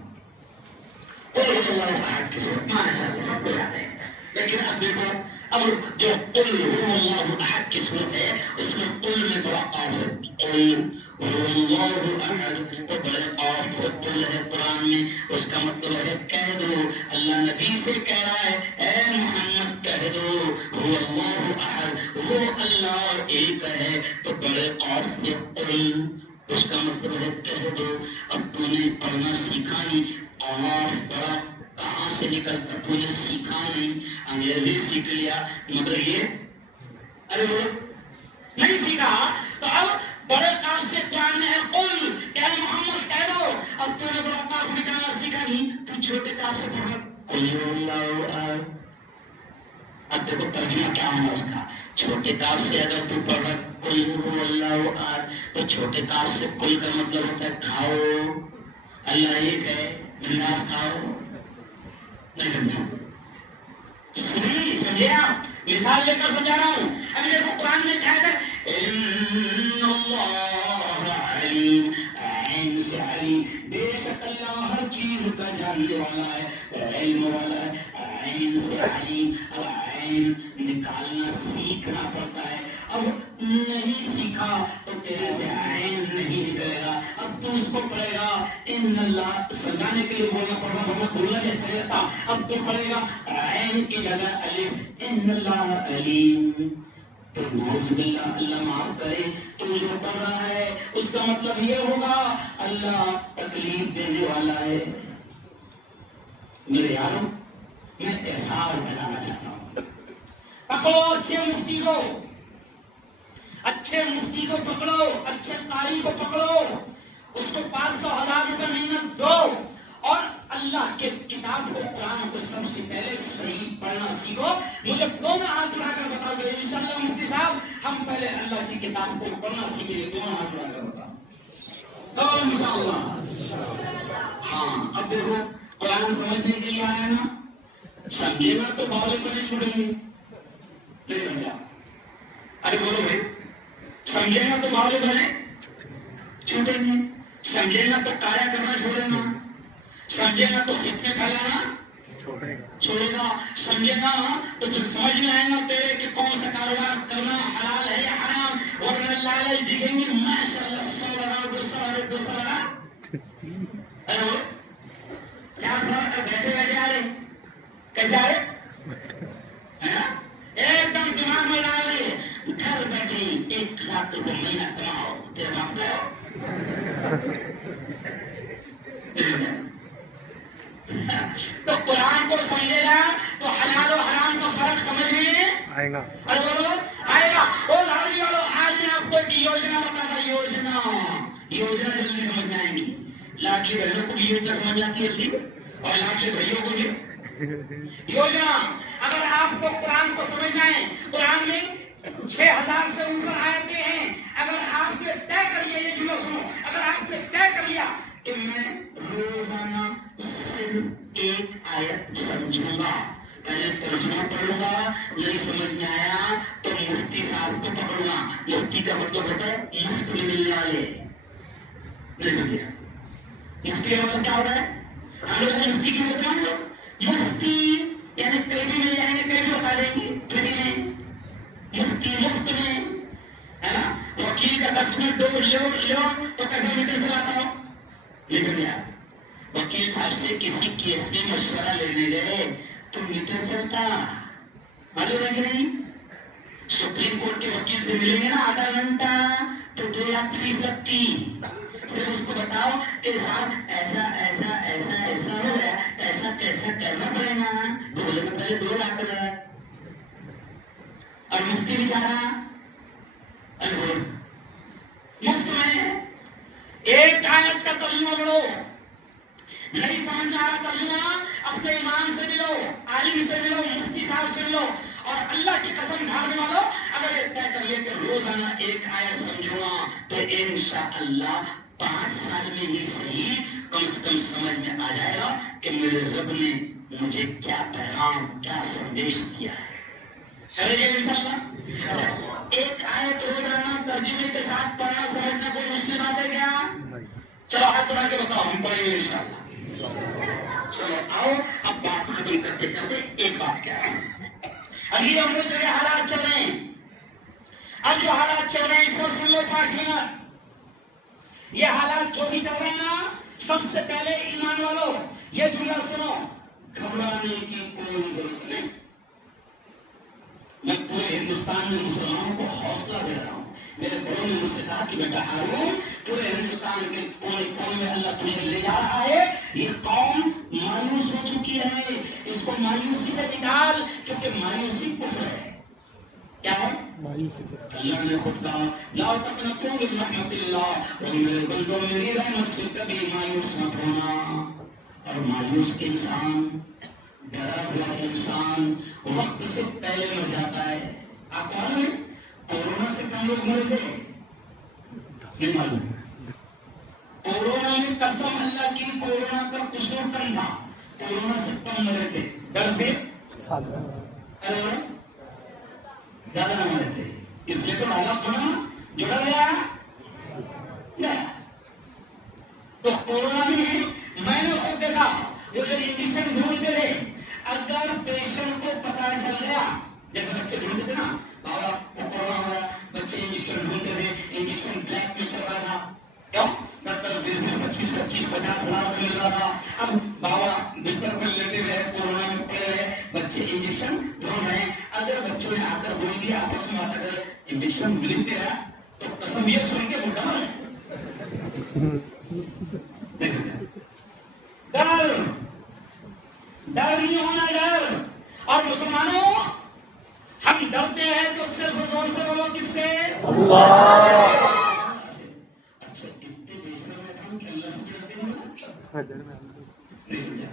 قل هو اللہ احد کی صورت ماشاء اللہ سب کو یاد ہے لیکن اب دیکھو اب جو قل هو اللہ احد کی صورت ہے اس میں قل میں بڑا قاف ہے قل اللہ احد تو بڑے قاف سے قل ہے قرآن میں اس کا مطلب ہے کہہ دو اللہ نبی سے کہہ رہا ہے اے محمد کہہ دو هو اللہ احد وہ اللہ ایک ہے تو بڑے قاف سے قل اس کا مطلب ہے کہہ دو اب تو نے پڑھنا سیکھا نہیں قاف بڑا کہاں سے نکلتا تو نے سیکھا نہیں انگریزی سیکھ لیا مگر یہ ارے وہ نہیں سیکھا تو اب بڑے قاف سے قرآن میں ہے قل کہ محمد کہہ دو اب تو نے بڑا قاف نکالنا سیکھا نہیں تو چھوٹے قاف سے پڑھا قل اللہ احد اب دیکھو ترجمہ کیا ہونا اس کا چھوٹے قاف سے اگر تو پڑھ رہا قل هو اللہ احد تو چھوٹے قاف سے قل کا مطلب ہوتا ہے کھاؤ اللہ ایک ہے بنداز کھاؤ نہیں سمجھے آپ مثال لے کر سمجھا رہا ہوں ابھی دیکھو قرآن میں کہا ہے ان اللہ علیم عین سے علیم بے شک اللہ ہر چیز کا جاننے والا ہے علم والا ہے عین سے علیم اب عین نکالنا سیکھنا پڑتا ہے اب نہیں سیکھا تو تیرے سے عین نہیں نکلے گا اب تو اس کو پڑھے گا ان اللہ سمجھانے کے لیے بولنا پڑ رہا ہمیں بولنا نہیں اچھا رہتا اب تو پڑھے گا عین کی جگہ الف ان اللہ علیم تو نعوذ باللہ اللہ معاف کرے تو جو پڑھ رہا ہے اس کا مطلب یہ ہوگا اللہ تکلیف دینے والا ہے میرے یاروں میں احساس دلانا چاہتا ہوں پکڑو اچھے مفتی کو پکڑو اچھے قاری کو پکڑو اس کو 500,000 روپے مہینہ دو اور اللہ کے کتاب کو قرآن کو سب سے پہلے صحیح پڑھنا سیکھو. مجھے دونوں ہاتھ اٹھا کر بتا دو انشاءاللہ مفتی صاحب ہم پہلے اللہ کی کتاب کو پڑھنا سیکھیں گے. دونوں ہاتھ اٹھا کر بتا تو انشاءاللہ. ہاں اب دیکھو قرآن سمجھنے کے لیے آیا نا, سمجھے گا تو باولے کو نہیں چھوڑیں گے. نہیں سمجھا؟ ارے بولو بھائی, سمجھے گا تو باولے بنے چھوٹیں گے, سمجھے گا تو کایا کرنا چھوڑے گا, سمجھے گا تو فتنے پھیلانا چھوڑے گا, سمجھے گا تو پھر سمجھ میں آئے گا تیرے کہ کون سا کاروبار کرنا حلال ہے یا حرام. ورنہ لالچ دکھیں گے ماشاءاللہ 100 200 ارے کیا فرق ہے, بیٹھے بیٹھے آ رہے کیسے آ رہے ایک دم دماغ میں لا رہے گھر بیٹھے 1 لاکھ روپے مہینہ کماؤ تیرے باپ کو. تو قرآن کو سمجھے گا تو حلال و حرام کا فرق سمجھ میں آئے گا. ارے بولو آئے گا. اور لاڑی والو آج میں آپ کو ایک یوجنا بتاتا, یوجنا جلدی سمجھ میں آئیں گی. لاڈلی بہنوں کو بھی یوجنا سمجھ آتی ہے جلدی, اور لاڈلی بھائیوں کو بھی یوجنا. اگر آپ کو قرآن کو سمجھنا ہے, قرآن میں 6000 سے اوپر آیتیں ہیں. اگر آپ نے طے کر لیا, یہ جملہ سنو, اگر آپ نے طے کر لیا کہ میں روزانہ صرف 1 آیت سمجھوں گا, پہلے ترجمہ پڑھوں گا, نہیں سمجھ میں آیا تو مفتی صاحب کو پکڑوں گا. مفتی کا مطلب ہوتا ہے مفت میں ملنے والے. نہیں سمجھے؟ مفتی کا مطلب کیا ہوتا ہے؟ ہم لوگ مفتی کی ہوتے ہیں, ہم لوگ مفتی یعنی کہیں بھی مل جائیں گے, کہیں بھی بتا دیں گے, کہیں نہیں. مفتی مفت میں ہے نا. وکیل کا 10 منٹ دو لو تو کیسا میٹر چلاتا ہو. یہ سمجھا؟ وکیل صاحب سے کسی کیس میں مشورہ لینے گئے تو میٹر چلتا, معلوم ہے کہ نہیں. سپریم کورٹ کے وکیل سے ملیں گے نا آدھا گھنٹہ تو 2 لاکھ فیس لگتی. صرف اس کو بتاؤ کہ صاحب ایسا ایسا ایسا ایسا ہو گیا, ایسا کیسا کرنا پڑے گا, تو بولے گا پہلے 2 لاکھ ہے. اور مفتی بھی چاہا مفت میں 1 آیت کا ترجمہ پڑھو. نہیں سمجھ میں آ رہا ترجمہ, اپنے امام سے ملو, عالم سے ملو, مفتی صاحب سے ملو. اور اللہ کی قسم کھانے والوں, اگر یہ طے کر لیا کہ روزانہ 1 آیت سمجھوں گا تو انشاءاللہ 5 سال میں ہی صحیح کم سے کم سمجھ میں آ جائے گا کہ میرے رب نے مجھے کیا پیغام, کیا سندیش دیا ہے. چلے گئے انشاءاللہ. 1 آیت روزانہ ترجمے کے ساتھ پڑھنا سمجھنا کوئی مشکل بات ہے کیا؟ چلو ہاتھ اٹھا کے بتاؤ, ہم پڑھیں گے انشاءاللہ. چلو آؤ اب بات ختم کرتے کرتے ایک بات کیا ہے. ابھی ہم لوگ جو حالات چل رہے ہیں, اب جو حالات چل رہے ہیں اس کو سن لو 5 منٹ. یہ حالات جو بھی چل رہے ہیں نا, سب سے پہلے ایمان والو یہ جملہ سنو, گھبرانے کی کوئی ضرورت نہیں. میں پورے ہندوستان میں مسلمانوں کو حوصلہ دے رہا ہوں. میرے بڑوں نے مجھ سے کہا کہ بیٹا ہارون, پورے ہندوستان کے کونے کونے میں اللہ تمہیں لے جا رہا ہے. یہ قوم مایوس ہو چکی ہے, اس کو مایوسی سے نکال, کیونکہ مایوسی کفر ہے. کیا ہے مایوسی؟ اللہ نے خود کہا لا تقنطوا من رحمت اللہ, اور میرے بندوں میری رحمت سے کبھی مایوس مت ہونا. اور مایوس کے انسان, ڈرا ہوا انسان وقت سے پہلے مر جاتا ہے. آپ معلوم ہے کورونا سے کم لوگ مر گئے, نہیں معلوم. کورونا میں قسم اللہ کی کورونا کا قصور کم تھا, کورونا سے کم مرے تھے. ڈر سے زیادہ نہ مرے تھے, اس لیے تو حالات بنا جڑا گیا. تو کورونا میں میں نے خود دیکھا, وہ جو انجیکشن ڈھونڈتے رہے, اگر پیشنٹ کو پتا چل گیا, جیسے بچے ڈھونڈتے تھے نا بابا وہ کورونا ہوا, بچے انجیکشن ڈھونڈتے رہے, انجیکشن بلیک میں چل رہا تھا, کیوں 10 20 25 25 50 ہزار مل رہا تھا. اب بابا بستر پر لیتے رہے, کورونا میں پڑے رہے, بچے انجیکشن ڈھونڈ رہے. اگر بچوں نے آ کر بول دیا آپس میں بات, اگر انجیکشن ملتے رہا تو قسم یہ سن کے وہ ڈر ڈر نہیں ہونا, ڈر. اور مسلمانوں ہم ڈرتے ہیں تو صرف زور سے بولو, کس سے؟ اللہ. اچھا اتنے بیشتر میں کام کہ اللہ سے ڈرتے ہیں. نہیں سمجھا؟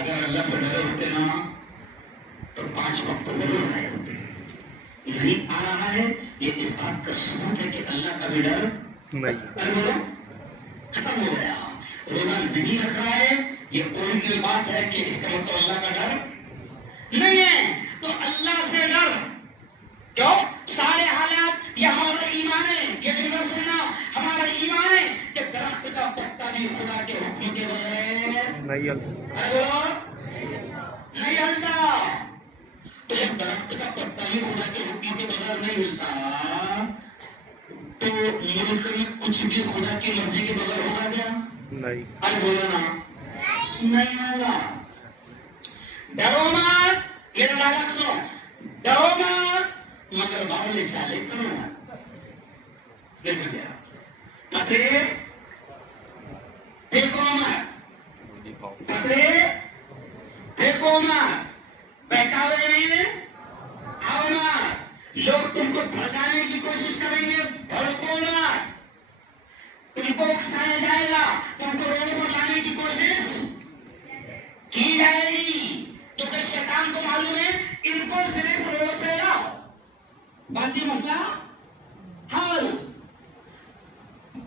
اگر اللہ سے ڈرے ہوتے نا تو 5 وقت ضرور آئے ہوتے. نہیں آ رہا ہے، یہ اس بات کا ثبوت ہے کہ اللہ کا بھی ڈر نہیں. ختم ہو گیا. روزہ نہیں رکھ رہا ہے، یہ اوریجنل بات ہے کہ اس کا مطلب اللہ کا ڈر نہیں ہے. تو اللہ سے ڈر کیوں؟ سارے حالات یہ ہمارا ایمان ہے. یہ جملہ سننا، ہمارا ایمان ہے کہ درخت کا پتا بھی خدا کے حکم کے بغیر نہیں ہل سکتا. نہیں ہلتا. تو جب درخت کا پتا بھی خدا کے حکم کے بغیر نہیں ہلتا تو ملک میں کچھ بھی خدا کی مرضی کے بغیر ہوگا کیا؟ نہیں. ارے بولو نا، نہیں ہوگا. ڈرو مت، میرا ڈائلاگ سنو، ڈرو مت مگر باولے چالے کرو مت. دیکھ گیا پتھرے پھینکو مت، پتھرے پھینکو مت، بہکاوے میں آؤ مت. لوگ تم کو بھڑکانے کی کوشش کریں گے، بھڑکو مت. تم کو اکسایا جائے گا، تم کو روڈ پر لانے کی کوشش کی جائے گی، کیونکہ شیطان کو معلوم ہے ان کو صرف روڈ پہ لاؤ، باقی مسئلہ حل.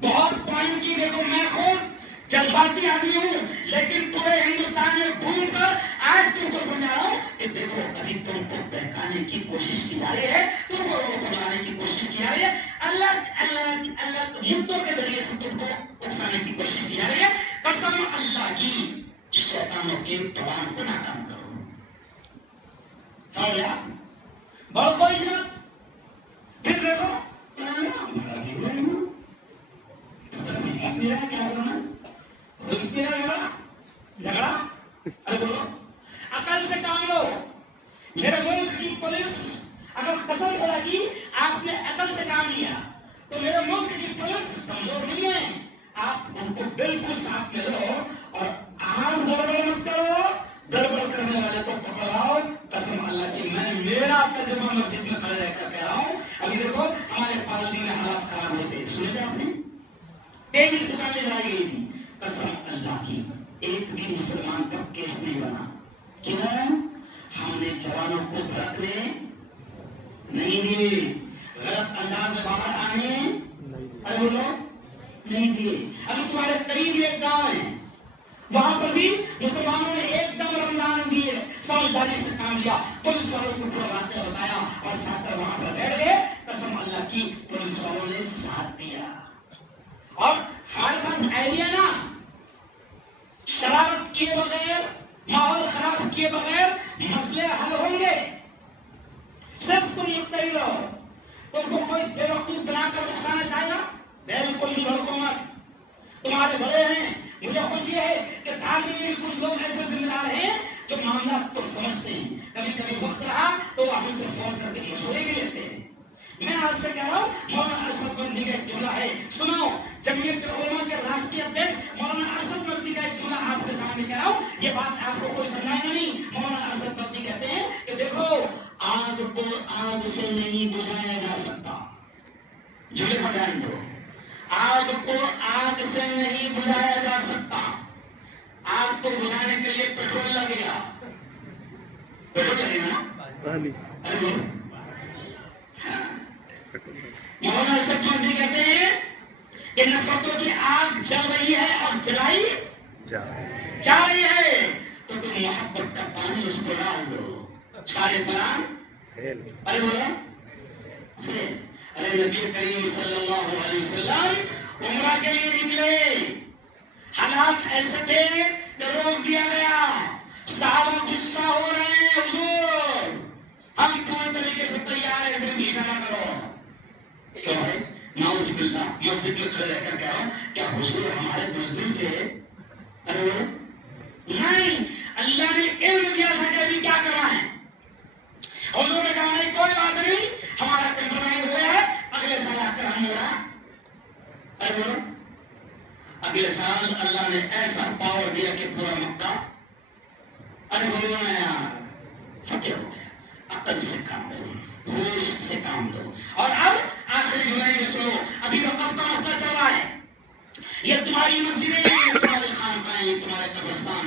بہت پوائنٹ کی. دیکھو میں خود جذباتی آدمی ہوں، لیکن پورے ہندوستان میں گھوم کر آج تم کو سمجھا رہا ہوں کہ دیکھو ابھی تم کو بہکانے کی کوشش کی جا رہی ہے، تم کو روڈ پر لانے کی کوشش کی جا رہی ہے، اللہ مدوں کے ذریعے سے تم کو اکسانے کی کوشش کی جا رہی ہے. قسم اللہ کی، شیطانوں کے پلان کو ناکام کرو. سمجھا؟ بہت کوئی ضرورت. پھر دیکھو کیا کرنا جھگڑا. ارے بولو، عقل سے کام لو. میرے ملک کی پولیس اگر قسم خدا کی آپ نے عقل سے کام لیا تو میرے ملک کی پولیس کمزور نہیں ہے. آپ ان کو بالکل ساتھ میں لو اور عام گڑبڑ مت کرو. گڑبڑ کرنے والے کو پکڑاؤ. قسم اللہ کی، میں میرا تجربہ مسجد میں کھڑے رہ کر کہہ رہا ہوں. ابھی دیکھو ہمارے پارٹی میں حالات خراب ہوتے، سنے آپ نے 23 دکانیں جلائی گئی تھی. قسم اللہ کی ایک بھی مسلمان پر کیس نہیں بنا. کیوں؟ ہم نے جوانوں کو بھڑکنے نہیں دیے، غلط انداز میں باہر آنے ارے بولو نہیں دیے. ابھی تمہارے قریب ایک گاؤں ہے، وہاں پر بھی مسلمانوں نے ایک دم رمضان دیے، سمجھداری سے کام لیا. پولیس والوں کو پورا باتیں بتایا اور جا کر وہاں پر بیٹھ گئے. قسم اللہ کی پولیس والوں نے ساتھ دیا. اور ہمارے پاس آئیڈیا نا، شرارت کیے بغیر، ماحول خراب کیے بغیر مسئلے حل ہوں گے. صرف تم متحد رہو. تم کو کوئی بے وقوف بنا کر نقصان چاہے گا، بالکل بھی بھڑکو مت. تمہارے بڑے ہیں، مجھے خوشی ہے کہ تعلیم میں کچھ لوگ ایسے ذمہ دار ہیں جو معاملات کو سمجھتے ہیں. کبھی کبھی وقت رہا تو وہ ہم سے فون کر کے مشورے بھی لیتے ہیں. میں آپ سے کہہ رہا ہوں، مولانا ارشد مندی کا ایک جملہ ہے، سنو. جمعیت علماء کے راشٹری ادھیش مولانا ارشد مندی کا ایک جملہ آپ کے سامنے کہہ رہا ہوں. یہ بات آپ کو کوئی سمجھائے گا نہیں. مولانا ارشد مندی کہتے ہیں کہ دیکھو آگ کو آگ سے نہیں بجھایا جا سکتا. جملے پر دھیان دو. آگ کو آگ سے نہیں بجھایا جا سکتا. آگ کو بجھانے کے لیے پیٹرول لگے گا. پیٹرول لگے گا نا. مولانا ارشد مندی کہتے ہیں کہ نفرتوں کی آگ جل رہی ہے اور جلائی جا رہی ہے تو تم محبت کا پانی اس کو ڈال دو. سارے پران ارے بولا ارے نبی کریم صلی اللہ علیہ وسلم عمرہ کے لیے نکلے. حالات ایسے تھے کہ روک دیا گیا. صحابہ غصہ ہو رہے ہیں، حضور ہم پورے طریقے سے تیار ہیں، صرف اشارہ کرو. کیوں ہے؟ نعوذ باللہ مسجد میں کھڑے رہ کر کہہ رہا ہوں کیا حضور ہمارے بزدل تھے؟ ارے نہیں، اللہ نے علم دیا تھا کہ ابھی کیا کرنا ہے. حضور نے کہا نہیں کوئی بات نہیں، ہمارا کمپرومائز ہوا ہے، اگلے سال آپ کا ہم ہو رہا. ارے بولو اگلے سال اللہ نے ایسا پاور دیا کہ پورا مکہ ارے بولو نا یار فتح ہو گیا. عقل سے کام دو، ہوش سے کام دو. اور اب آخری جملے میں سنو، ابھی وقف کا مسئلہ چل رہا ہے. یہ تمہاری مسجدیں، تمہارے خانقاہیں، تمہارے قبرستان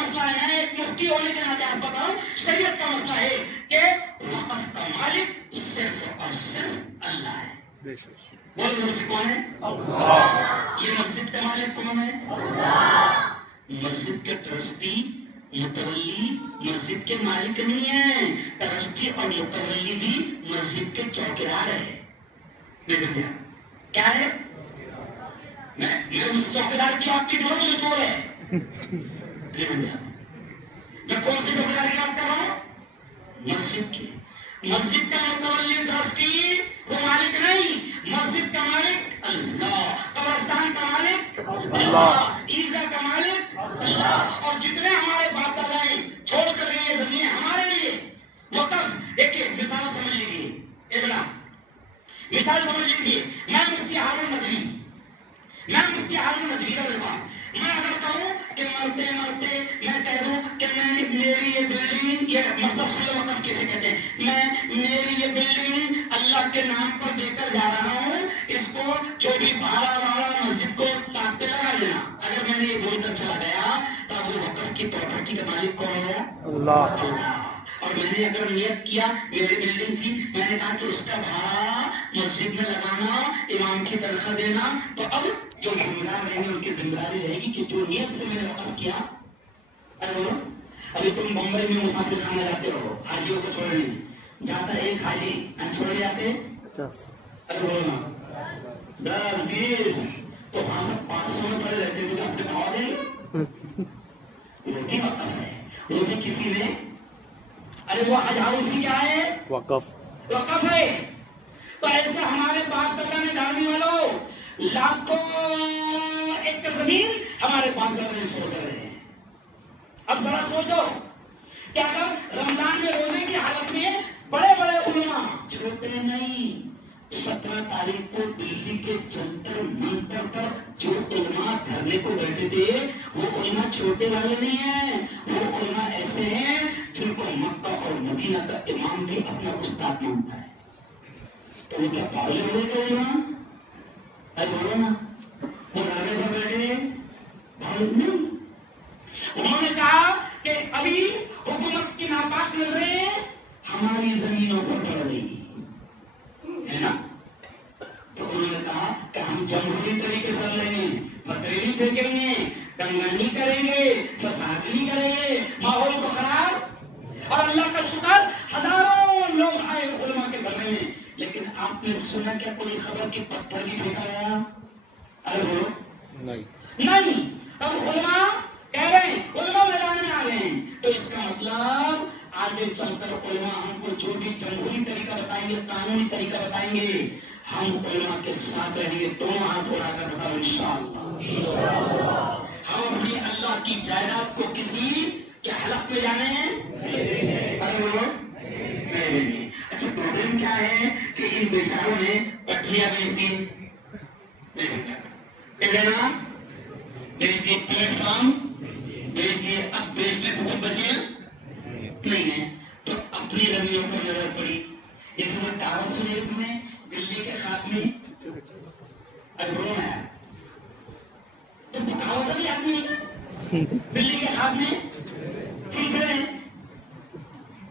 مسئلہ ہے، میں ایک مفتی ہونے کے ناطے آپ بتاؤں، شریعت کا مسئلہ ہے کہ وقف کا مالک صرف اور صرف اللہ ہے. بولو مسجد کون ہے؟ اللہ. یہ مسجد کا مالک کون ہے؟ اللہ. مسجد کے ٹرسٹی متولی مسجد کے مالک نہیں ہیں، ٹرسٹی اور متولی بھی مسجد کے چوکیدار ہیں. کیا ہے؟ میں اس چوکیدار کی آپ کی ڈروں جو چور ہے. میں کون سی چوکیدار کی بات کر رہا ہوں؟ مسجد کی. مسجد کا متولی ٹرسٹی وہ مالک نہیں، مسجد کا مالک اللہ، قبرستان کا مالک اللہ، عیدگاہ کا مالک اللہ. اور جتنے ہمارے باپ دادا چھوڑ کر گئے زمین ہمارے لیے وقف. دیکھیے مثال سمجھ لیجیے، ابنا مثال سمجھ لیجیے. میں مفتی ہارون ندوی میں اگر کہوں کہ مرتے مرتے میں کہہ دوں کہ میری یہ بلڈنگ، یہ مسئلہ سلو وقف کسے کہتے ہیں، میری یہ بلڈنگ اللہ کے نام پر دے کر جا رہا ہوں، اس کو جو بھی بھاڑا والا مسجد کو کاٹتے لگا لینا. اگر میں نے یہ بول کر چلا گیا تو وہ وقف کی پراپرٹی کا مالک کون ہے؟ اللہ. اور میں نے اگر نیت کیا، میری بلڈنگ تھی، میں نے کہا کہ اس کا بھاڑا مسجد میں لگانا، امام کی تنخواہ دینا، تو اب جو ذمہ دار رہیں گے ان کی ذمہ داری رہے گی کہ جو نیت سے میں نے وقف کیا. ابھی تم بمبئی میں مسافر خانہ جاتے ہو حاجیوں کو چھوڑنے، جاتا ایک حاجی چھوڑے جاتے بولنا 10-20 تو وہاں سے 500 میں پڑے رہتے تھے اپنے بھاؤ دیں گے. وہ بھی وقف ہے، وہ بھی کسی نے. ارے وہ حج ہاؤس بھی کیا ہے؟ وقف ہے. تو ایسے ہمارے باپ دادا نے جاننے والوں لاکھوں ایکڑ زمین ہمارے باپ دادا نے چھوڑ کر رہے ہیں. اب ذرا سوچو کہ اگر رمضان میں روزے کی حالت میں بڑے بڑے علماء، چھوٹے نہیں، 17 تاریخ کو دلی کے جنتر منتر پر جو علماء دھرنے کو بیٹھے تھے، وہ علماء چھوٹے والے نہیں ہیں، وہ علماء ایسے ہیں جن کو مکہ اور مدینہ کا امام بھی اپنا استاد مانتا ہے. تو وہ کیا پاگل ہو گئے تھے علماء؟ ارے بولو نا، وہ دھرنے پر بیٹھے پاگل نہیں. انہوں نے کہا کہ ابھی حکومت کی ناپاک نظریں ہماری زمینوں پر پڑ رہی ہے نا. تو انہوں نے کہا کہ ہم جمہوری طریقے سے لڑیں گے، پتھریلی پھینکیں گے، دنگا نہیں کریں گے، فساد نہیں کریں گے، ماحول کو خراب. اور اللہ کا شکر ہزاروں لوگ آئے علماء کے گھر میں، لیکن آپ نے سنا کیا کوئی خبر کی پتھر بھی پھینکا گیا؟ ارے بولو نہیں. اب علماء کہہ رہے ہیں، علماء میدان میں آ رہے ہیں، تو اس کا مطلب آگے چل کر علماء ہم کو جو بھی جمہوری طریقہ بتائیں گے، قانونی طریقہ بتائیں گے، ہم علماء کے ساتھ رہیں گے. دونوں ہاتھ اٹھا کر بتاؤ انشاءاللہ. ہم اپنی اللہ کی جائیداد کو کسی کے حلق میں جانے ہیں. اچھا پرابلم کیا ہے کہ ان بیچاروں نے پٹریاں بیچ دی، بیچ دیے، پلیٹ فارم بیچ دیے. اب بیچنے کو کچھ بچے نہیں ہے تو اپنی زمینوں پر نظر پڑی. اس میں کہاوت سنی تم نے، بلی کے ہاتھ میں اگرون ہے. تو کہاوت بھی آدمی بلی کے ہاتھ میں کھینچ رہے ہیں،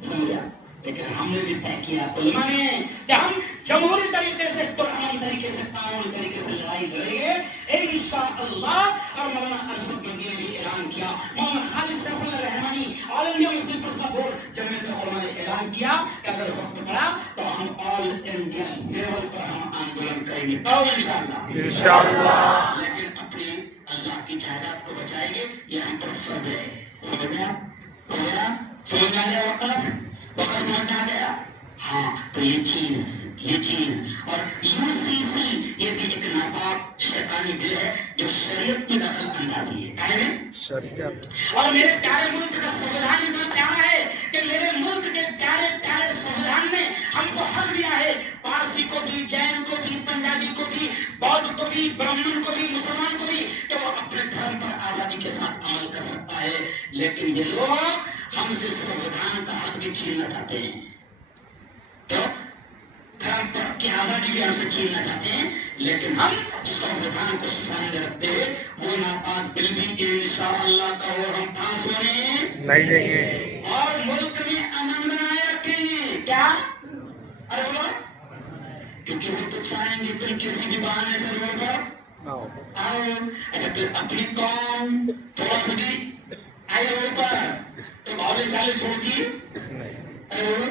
سمجھا. لیکن ہم نے بھی طے کیا علماء نے کہ ہم جمہوری طریقے سے، پرامن طریقے سے، قانونی طریقے سے لڑائی لڑیں گے انشاءاللہ. اور مولانا ارشد مندی نے بھی اعلان کیا، مولانا خالد سیف اللہ رحمانی آل انڈیا مسلم پرسنل بورڈ جمعیت علماء نے اعلان کیا کہ اگر وقت پڑا تو ہم آل انڈیا لیول پر ہم آندولن کریں گے. کرو انشاءاللہ. لیکن اپنے اللہ کی جائیداد کو بچائیں گے، یہ ہم پر فرض ہے. سمجھ میں سمجھ آ گیا وقت سمجھ آ گیا؟ ہاں. تو یہ چیز اور UCC یہ بھی ایک ناپاک شیطانی بل ہے جو شریعت میں دخل اندازی ہے. کیا ہے شریعت؟ اور میرے پیارے ملک کا سنویدھان اتنا پیارا ہے کہ میرے ملک کے پیارے پیارے سنویدھان نے ہم کو حق دیا ہے، پارسی کو بھی، جین کو بھی، پنجابی کو بھی، بودھ کو بھی، برہمن کو بھی، مسلمان کو بھی، کہ وہ اپنے دھرم پر آزادی کے ساتھ عمل کر سکتا ہے. لیکن یہ لوگ ہم سے سنویدھان کا حق بھی چھیننا چاہتے ہیں. تو دھرم پر کی آزادی بھی ہم سے چھیننا چاہتے ہیں، لیکن ہم سنویدھان کو سامنے رکھتے ہوئے وہ ناپاک بل بھی انشاءاللہ تعالی ہم پاس ہونے نہیں دیں گے اور ملک میں امن بنائے رکھیں گے. کیا؟ ارے بولو، کیونکہ وہ تو چاہیں گے تم کسی بھی بہانے سے روڈ پر آؤ آؤ. اچھا پھر اپنی قوم تھوڑا سا بھی آئی روڈ پر تو بھاؤ چالے چھوڑ دی. نہیں ارے بولو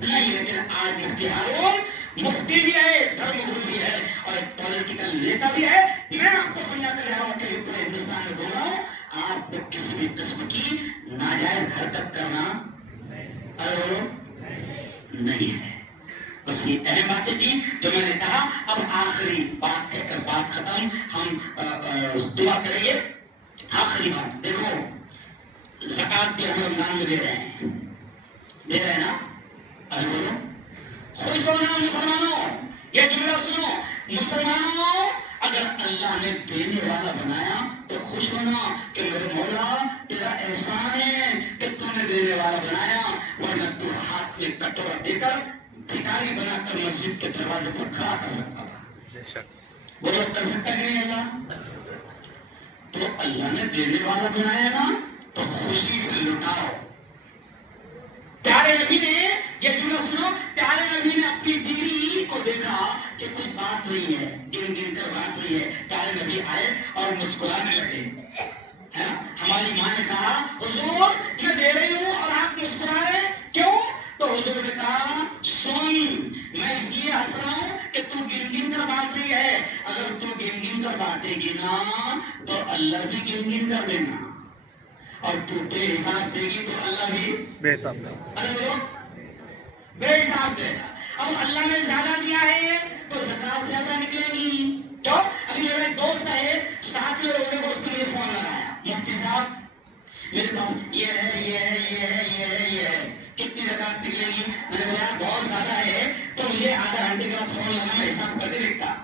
نہیں. لیکن آج مفتی ہارون مفتی بھی ہے، دھرم گرو بھی ہے اور ایک پولیٹیکل نیتا بھی ہے. میں آپ کو سمجھا کر رہا ہوں کہ پورے ہندوستان میں بول رہا ہوں، آپ کو کسی بھی قسم کی ناجائز حرکت کرنا ارے بولو نہیں ہے. بس یہ اہم باتیں تھی جو میں نے کہا. اب آخری بات کہہ کر بات ختم. ہم دعا کریں گے. آخری بات دیکھو، زکات بھی ہم رمضان میں دے رہے ہیں نا. ارے بولو خوش ہونا مسلمانوں. یہ جملہ سنو مسلمانوں، اگر اللہ نے دینے والا بنایا تو خوش ہونا کہ میرے مولا تیرا احسان ہے کہ تو نے دینے والا بنایا، ورنہ تو ہاتھ میں کٹورا دے کر بھکاری بنا کر مسجد کے دروازے پر کھڑا کر سکتا تھا. وہ لوگ کر سکتا کہ نہیں اللہ؟ تو اللہ نے دینے والا بنایا نا تو خوشی سے لٹاؤ. پیارے نبی نے یہ جملہ سنو، پیارے نبی نے اپنی بیوی کو دیکھا کہ کوئی بات نہیں ہے، گن گن کر بات نہیں ہے. پیارے نبی آئے اور مسکرانے لگے. ہے نا؟ ہماری ماں نے کہا حضور میں دے رہی ہوں اور آپ مسکرا رہے کیوں؟ تو حضور نے کہا سن، میں اس لیے ہنس رہا ہوں کہ تو گن گن کر بات رہی ہے. اگر تو گن گن کر باتیں گی نا تو اللہ بھی گن گن کر دینا، اور تو بے حساب دے گی تو اللہ بھی بے حساب. ارے بولو بے حساب دے گا. اب اللہ نے زیادہ دیا ہے تو زکات زیادہ نکلے گی. تو ابھی میرا ایک دوست ہے، ساتھی اور میرے دوست نے مجھے فون لگایا، مفتی صاحب میرے پاس یہ ہے یہ ہے یہ ہے یہ ہے یہ ہے، کتنی زکات نکلے گی؟ میں نے بولا بہت زیادہ ہے تو مجھے آدھا گھنٹے کے بعد فون لگانا، میں حساب کر کے دیکھتا.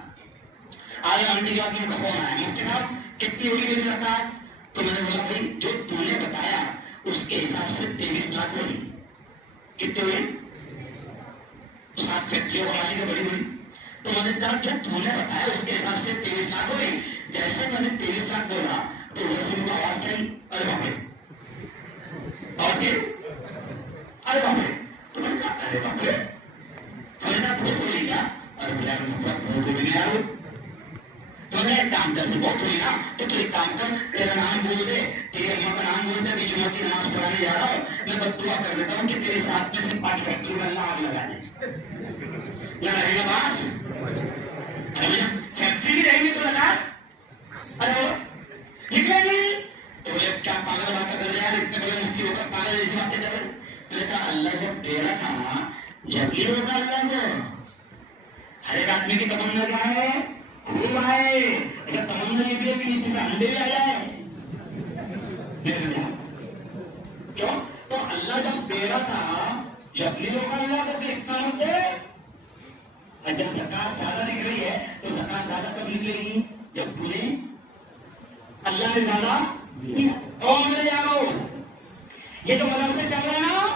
آدھا گھنٹے کے بعد ان کا فون آیا، مفتی صاحب کتنی ہوئی میری زکات؟ تو میں نے بولا بھائی جو تم نے بتایا اس کے حساب سے 23 لاکھ ہوئی. کتنے ہوئی؟ 7 فیکٹریوں والی کا بڑی بڑی. تو میں نے کہا کیا تم نے بتایا اس کے حساب سے 23 لاکھ ہوئی؟ جیسے میں نے 23 لاکھ بولا تو ویسے مجھے آواز کیا؟ ارے باپ رے، آواز کیا؟ ارے باپ رے. تو میں نے کہا ارے باپ رے، تو میں نے کہا بہت ہوئی کیا؟ ارے بلا بہت ہوئی نہیں آ. تو میں نے ایک کام کر دے، بہت ہوئی نا تو ایک کام کر، تیرا نام بول دے، تیرے اماں کا نام بول دے، ابھی جمعہ کی نماز پڑھانے جا رہا ہوں، میں بد دعا کر دیتا ہوں کہ تیرے ساتھ میں سے 5 فیکٹری میں اللہ آگ لگا دے. نہ رہے گا باس، فیکٹری بھی رہیں گی تو لگا ارے نکلے گی. تو یہ کیا پاگل باتیں کر رہے ہیں اتنے بڑے مفتی ہو کر پاگل ایسی باتیں کر رہے. میں نے کہا اللہ جب دے رہا تھا جب یہ ہوگا اللہ کو. ہر ایک آدمی کی تمنا کیا ہے؟ خوب آئے. اچھا تمنا یہ بھی ہے کہ نیچے سے انڈے بھی آ جائے. کیوں؟ تو اللہ جب دے رہا تھا جب نہیں ہوگا اللہ کو کہ اتنا مت دے. جب زکات زیادہ نکل رہی ہے تو زکات زیادہ کب نکلے گی؟ جب تمہیں اللہ نے زیادہ اور میرے یارو یہ جو مدرسے چل رہے ہیں نا،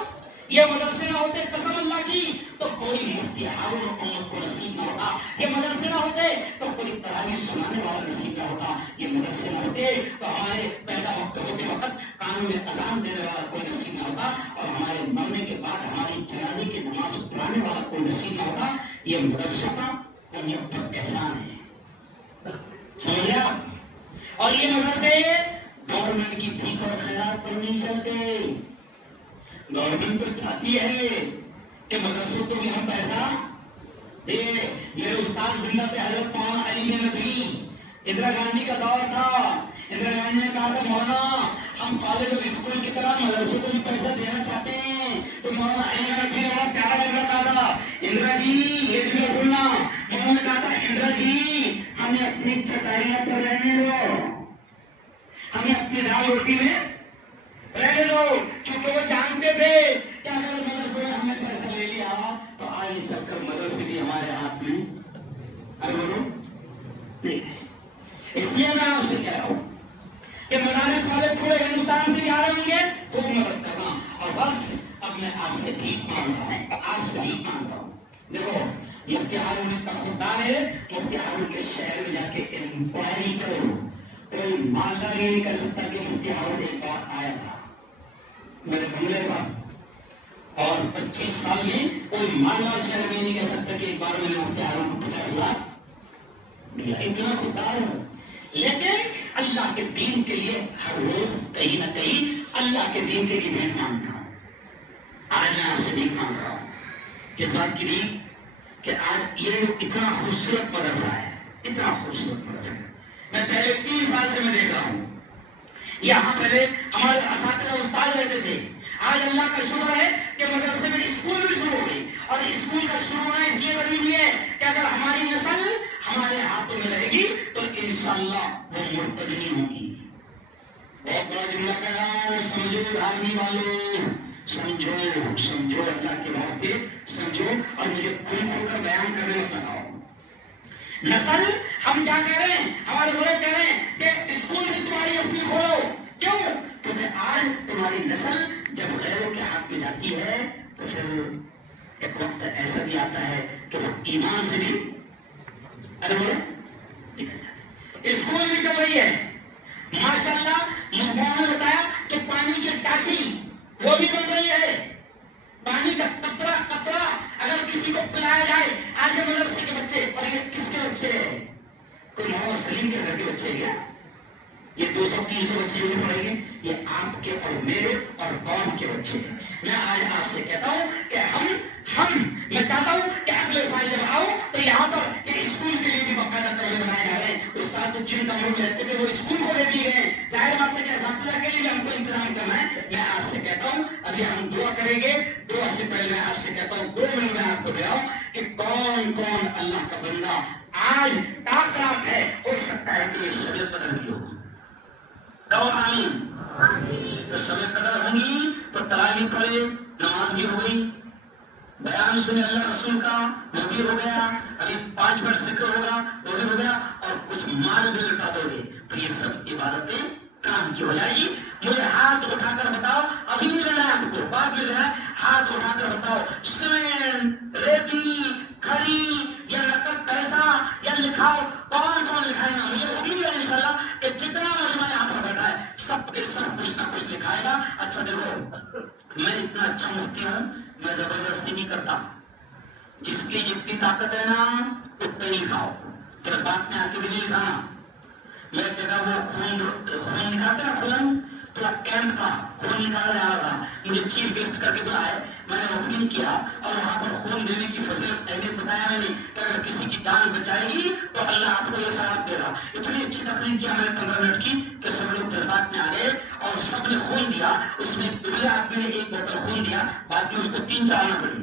یہ مدرسے نہ ہوتے قسم اللہ کی تو کوئی مفتی ہارون امت کو نصیب نہ ہوتا. یہ مدرسے نہ ہوتے تو کوئی تراویح سنانے والا نصیب نہ ہوتا. یہ مدرسے نہ ہوتے تو ہمارے پیدا ہوتے وقت کانوں میں اذان دینے والا کوئی نصیب نہ ہوتا، اور ہمارے مرنے کے بعد ہماری جنازے کی نماز پڑھانے والا کوئی نصیب نہ ہوتا. یہ مدرسوں کا امت پر احسان ہے. سمجھ گیا؟ اور یہ مدرسے گورنمنٹ کی بھیک اور خیرات پر نہیں چلتے. گورنمنٹ تو چاہتی ہے کہ مدرسوں کو بھی ہم پیسہ دے. میرے استاد زندہ تھے حضرت مولانا علی ندوی. اندرا گاندھی کا دور تھا، اندرا گاندھی نے کہا کہ مولانا ہم کالج اور اسکول کی طرح مدرسوں کو بھی پیسہ دینا چاہتے ہیں. تو مولانا علی ندوی نے بڑا پیارا جملہ کہا تھا، اندرا جی یہ جملہ سننا. مولانا نے کہا تھا اندرا جی ہمیں اپنی چٹائیاں پر رہنے دو، ہمیں اپنی دال روٹی میں رہنے دو. کیونکہ وہ جانتے تھے کہ اگر مدرسے میں ہم نے پیسہ لے لیا تو آگے چل کر مدرسے بھی ہمارے ہاتھ میں ارے بولو نہیں. اس لیے میں آپ سے کہہ رہا ہوں کہ مدارس والے پورے ہندوستان سے بھی آ رہے ہوں گے، خوب مدد کرنا. اور بس اب میں آپ سے بھیک مانگ رہا ہوں، آپ سے بھیک مانگ رہا ہوں. دیکھو مفتی ہارون اتنا خوددار ہے، مفتی ہارون کے شہر میں جا کے انکوائری کرو، کوئی مالدار یہ نہیں کہہ سکتا کہ مفتی ہارون ایک بار آیا تھا میرے بنگلے پر، اور 25 سال میں کوئی مالدار شہر میں نہیں کہہ سکتا کہ ایک بار میں نے مفتی ہارون کو 50 لاکھ ملا، اتنا خوددار ہوں۔ لیکن اللہ کے دین کے لیے ہر روز کہیں نہ کہیں اللہ کے دین کے لیے میں مانگتا ہوں۔ آج میں آپ سے نہیں مانگ رہا ہوں اس بات کی نہیں کہ آج یہ اتنا خوبصورت مدرسہ ہے، اتنا خوبصورت مدرسہ ہے، میں پہلے 3 سال سے میں دیکھ رہا ہوں، یہاں پہلے ہمارے اساتذہ استاد رہتے تھے، آج اللہ کا شکر ہے کہ مدرسے میں اسکول بھی شروع ہو گئی، اور اسکول کا شروع ہونا اس لیے بنی ہوئی ہے کہ اگر ہماری نسل ہمارے ہاتھوں میں رہے گی تو انشاءاللہ وہ مرتد نہیں ہوگی۔ بہت بڑا جملہ کہہ رہا ہوں، سمجھو آرمی والوں، سمجھو سمجھو، اللہ کے واسطے سمجھو، اور مجھے کھل کھل کر بیان کرنے مت لگاؤ۔ نسل ہم کیا کہہ رہے ہیں، ہمارے بڑے کہہ رہے ہیں کہ اسکول بھی تمہاری اپنی کھولو، کیوں؟ کیونکہ آج تمہاری نسل جب غیروں کے ہاتھ میں جاتی ہے تو پھر ایک وقت ایسا بھی آتا ہے کہ وہ ایمان سے بھی اسکول بھی چل رہی ہے، ماشاءاللہ مقبول نے بتایا کہ پانی کی ٹاکی وہ بھی بن رہی ہے، پانی کا قطرہ قطرہ اگر کسی کو پلایا جائے، آج یہ مدرسے کے بچے، اور یہ کس کے بچے ہیں؟ کوئی محمد سلیم کے گھر کے بچے ہیں کیا؟ یہ 200-300 بچے جو پڑھیں گے یہ آپ کے اور میرے اور قوم کے بچے ہیں۔ میں آج آپ سے کہتا ہوں کہ میں چاہتا ہوں کہ اگلے سال جب آؤ تو یہاں پر یہ اسکول کے لیے بھی باقاعدہ کمرے بنائے جا رہے ہیں، استاد تو جن کمروں میں رہتے تھے وہ اسکول کو لے بھی گئے ہیں، ظاہر بات ہے کہ اساتذہ کے لیے بھی ہم کو انتظام کرنا ہے۔ میں آپ سے کہتا ہوں ابھی ہم دعا کریں گے، دعا سے پہلے میں آپ سے کہتا ہوں 2 منٹ میں آپ کو دکھاؤں کہ کون کون اللہ کا بندہ آج تاک رات ہے، ہو سکتا ہے کہ یہ شب قدر بھی ہو۔ آمین۔ تو شب قدر ہوگی تو تراویح پڑھے، نماز بھی ہو گئی، بیان سنے اللہ رسول کا وہ بھی ہو گیا، ابھی 5 منٹ ذکر ہوگا وہ بھی ہو گیا، اور کچھ مال بھی لٹا دو گے تو یہ سب عبادتیں کام کی ہو جائے گی۔ مجھے ہاتھ اٹھا کر بتاؤ، ابھی نہیں لینا ہے آپ کو، بعد میں لینا ہے، ہاتھ اٹھا کر بتاؤ سیمنٹ، ریتی، کھڑی یا نقد پیسہ یا لکھاؤ، کون کون لکھائے گا؟ مجھے امید ہے انشاءاللہ کہ جتنا مجمع یہاں پر بیٹھا ہے سب کے سب کچھ نہ کچھ لکھائے گا۔ اچھا دیکھو، میں اتنا اچھا مفتی ہوں، میں زبردستی نہیں کرتا، جس کی جتنی طاقت ہے نا اتنا ہی لکھاؤ، جذبات میں آ کے بھی نہیں لکھانا۔ میں ایک جگہ وہ خون نکالتے نا، خون تو کیمپ تھا، خون نکالا جا رہا تھا، مجھے چیف گیسٹ کر کے بلائے، میں نے اوپننگ کیا اور وہاں پر خون دینے کی فضیلت اہمیت بتایا میں نے کہ اگر کسی کی جان بچائے گی تو اللہ آپ کو یہ ثواب دے گا۔ اتنی اچھی تقریر کیا میں نے 15 منٹ کی کہ سب لوگ جذبات میں آ گئے اور سب نے خون دیا، اس میں دبلے آدمی نے 1 بوتل خون دیا، بعد میں اس کو 3 چلانا پڑی،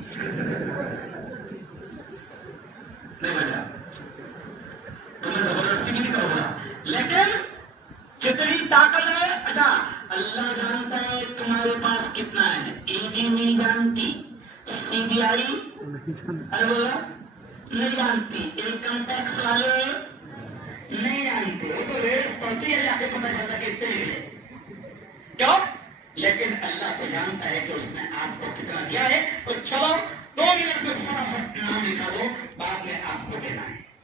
نہیں بیٹا تو میں زبردستی بھی نہیں کروں گا، لیکن جتنی طاقت ہے، اچھا اللہ جانتا ہے تمہارے پاس کتنا ہے، ED نہیں جانتی، CBI نہیں جانتی، انکم ٹیکس والے نہیں جانتے، وہ تو ریٹ پڑتی ہے جا کے پتہ چلتا کہ اتنے ملے، کیوں؟ لیکن اللہ تو جانتا ہے کہ اس نے آپ کو کتنا دیا ہے۔ تو چلو 2 منٹ میں فٹافٹ نام لکھا دو، بعد میں آپ کو دینا ہے۔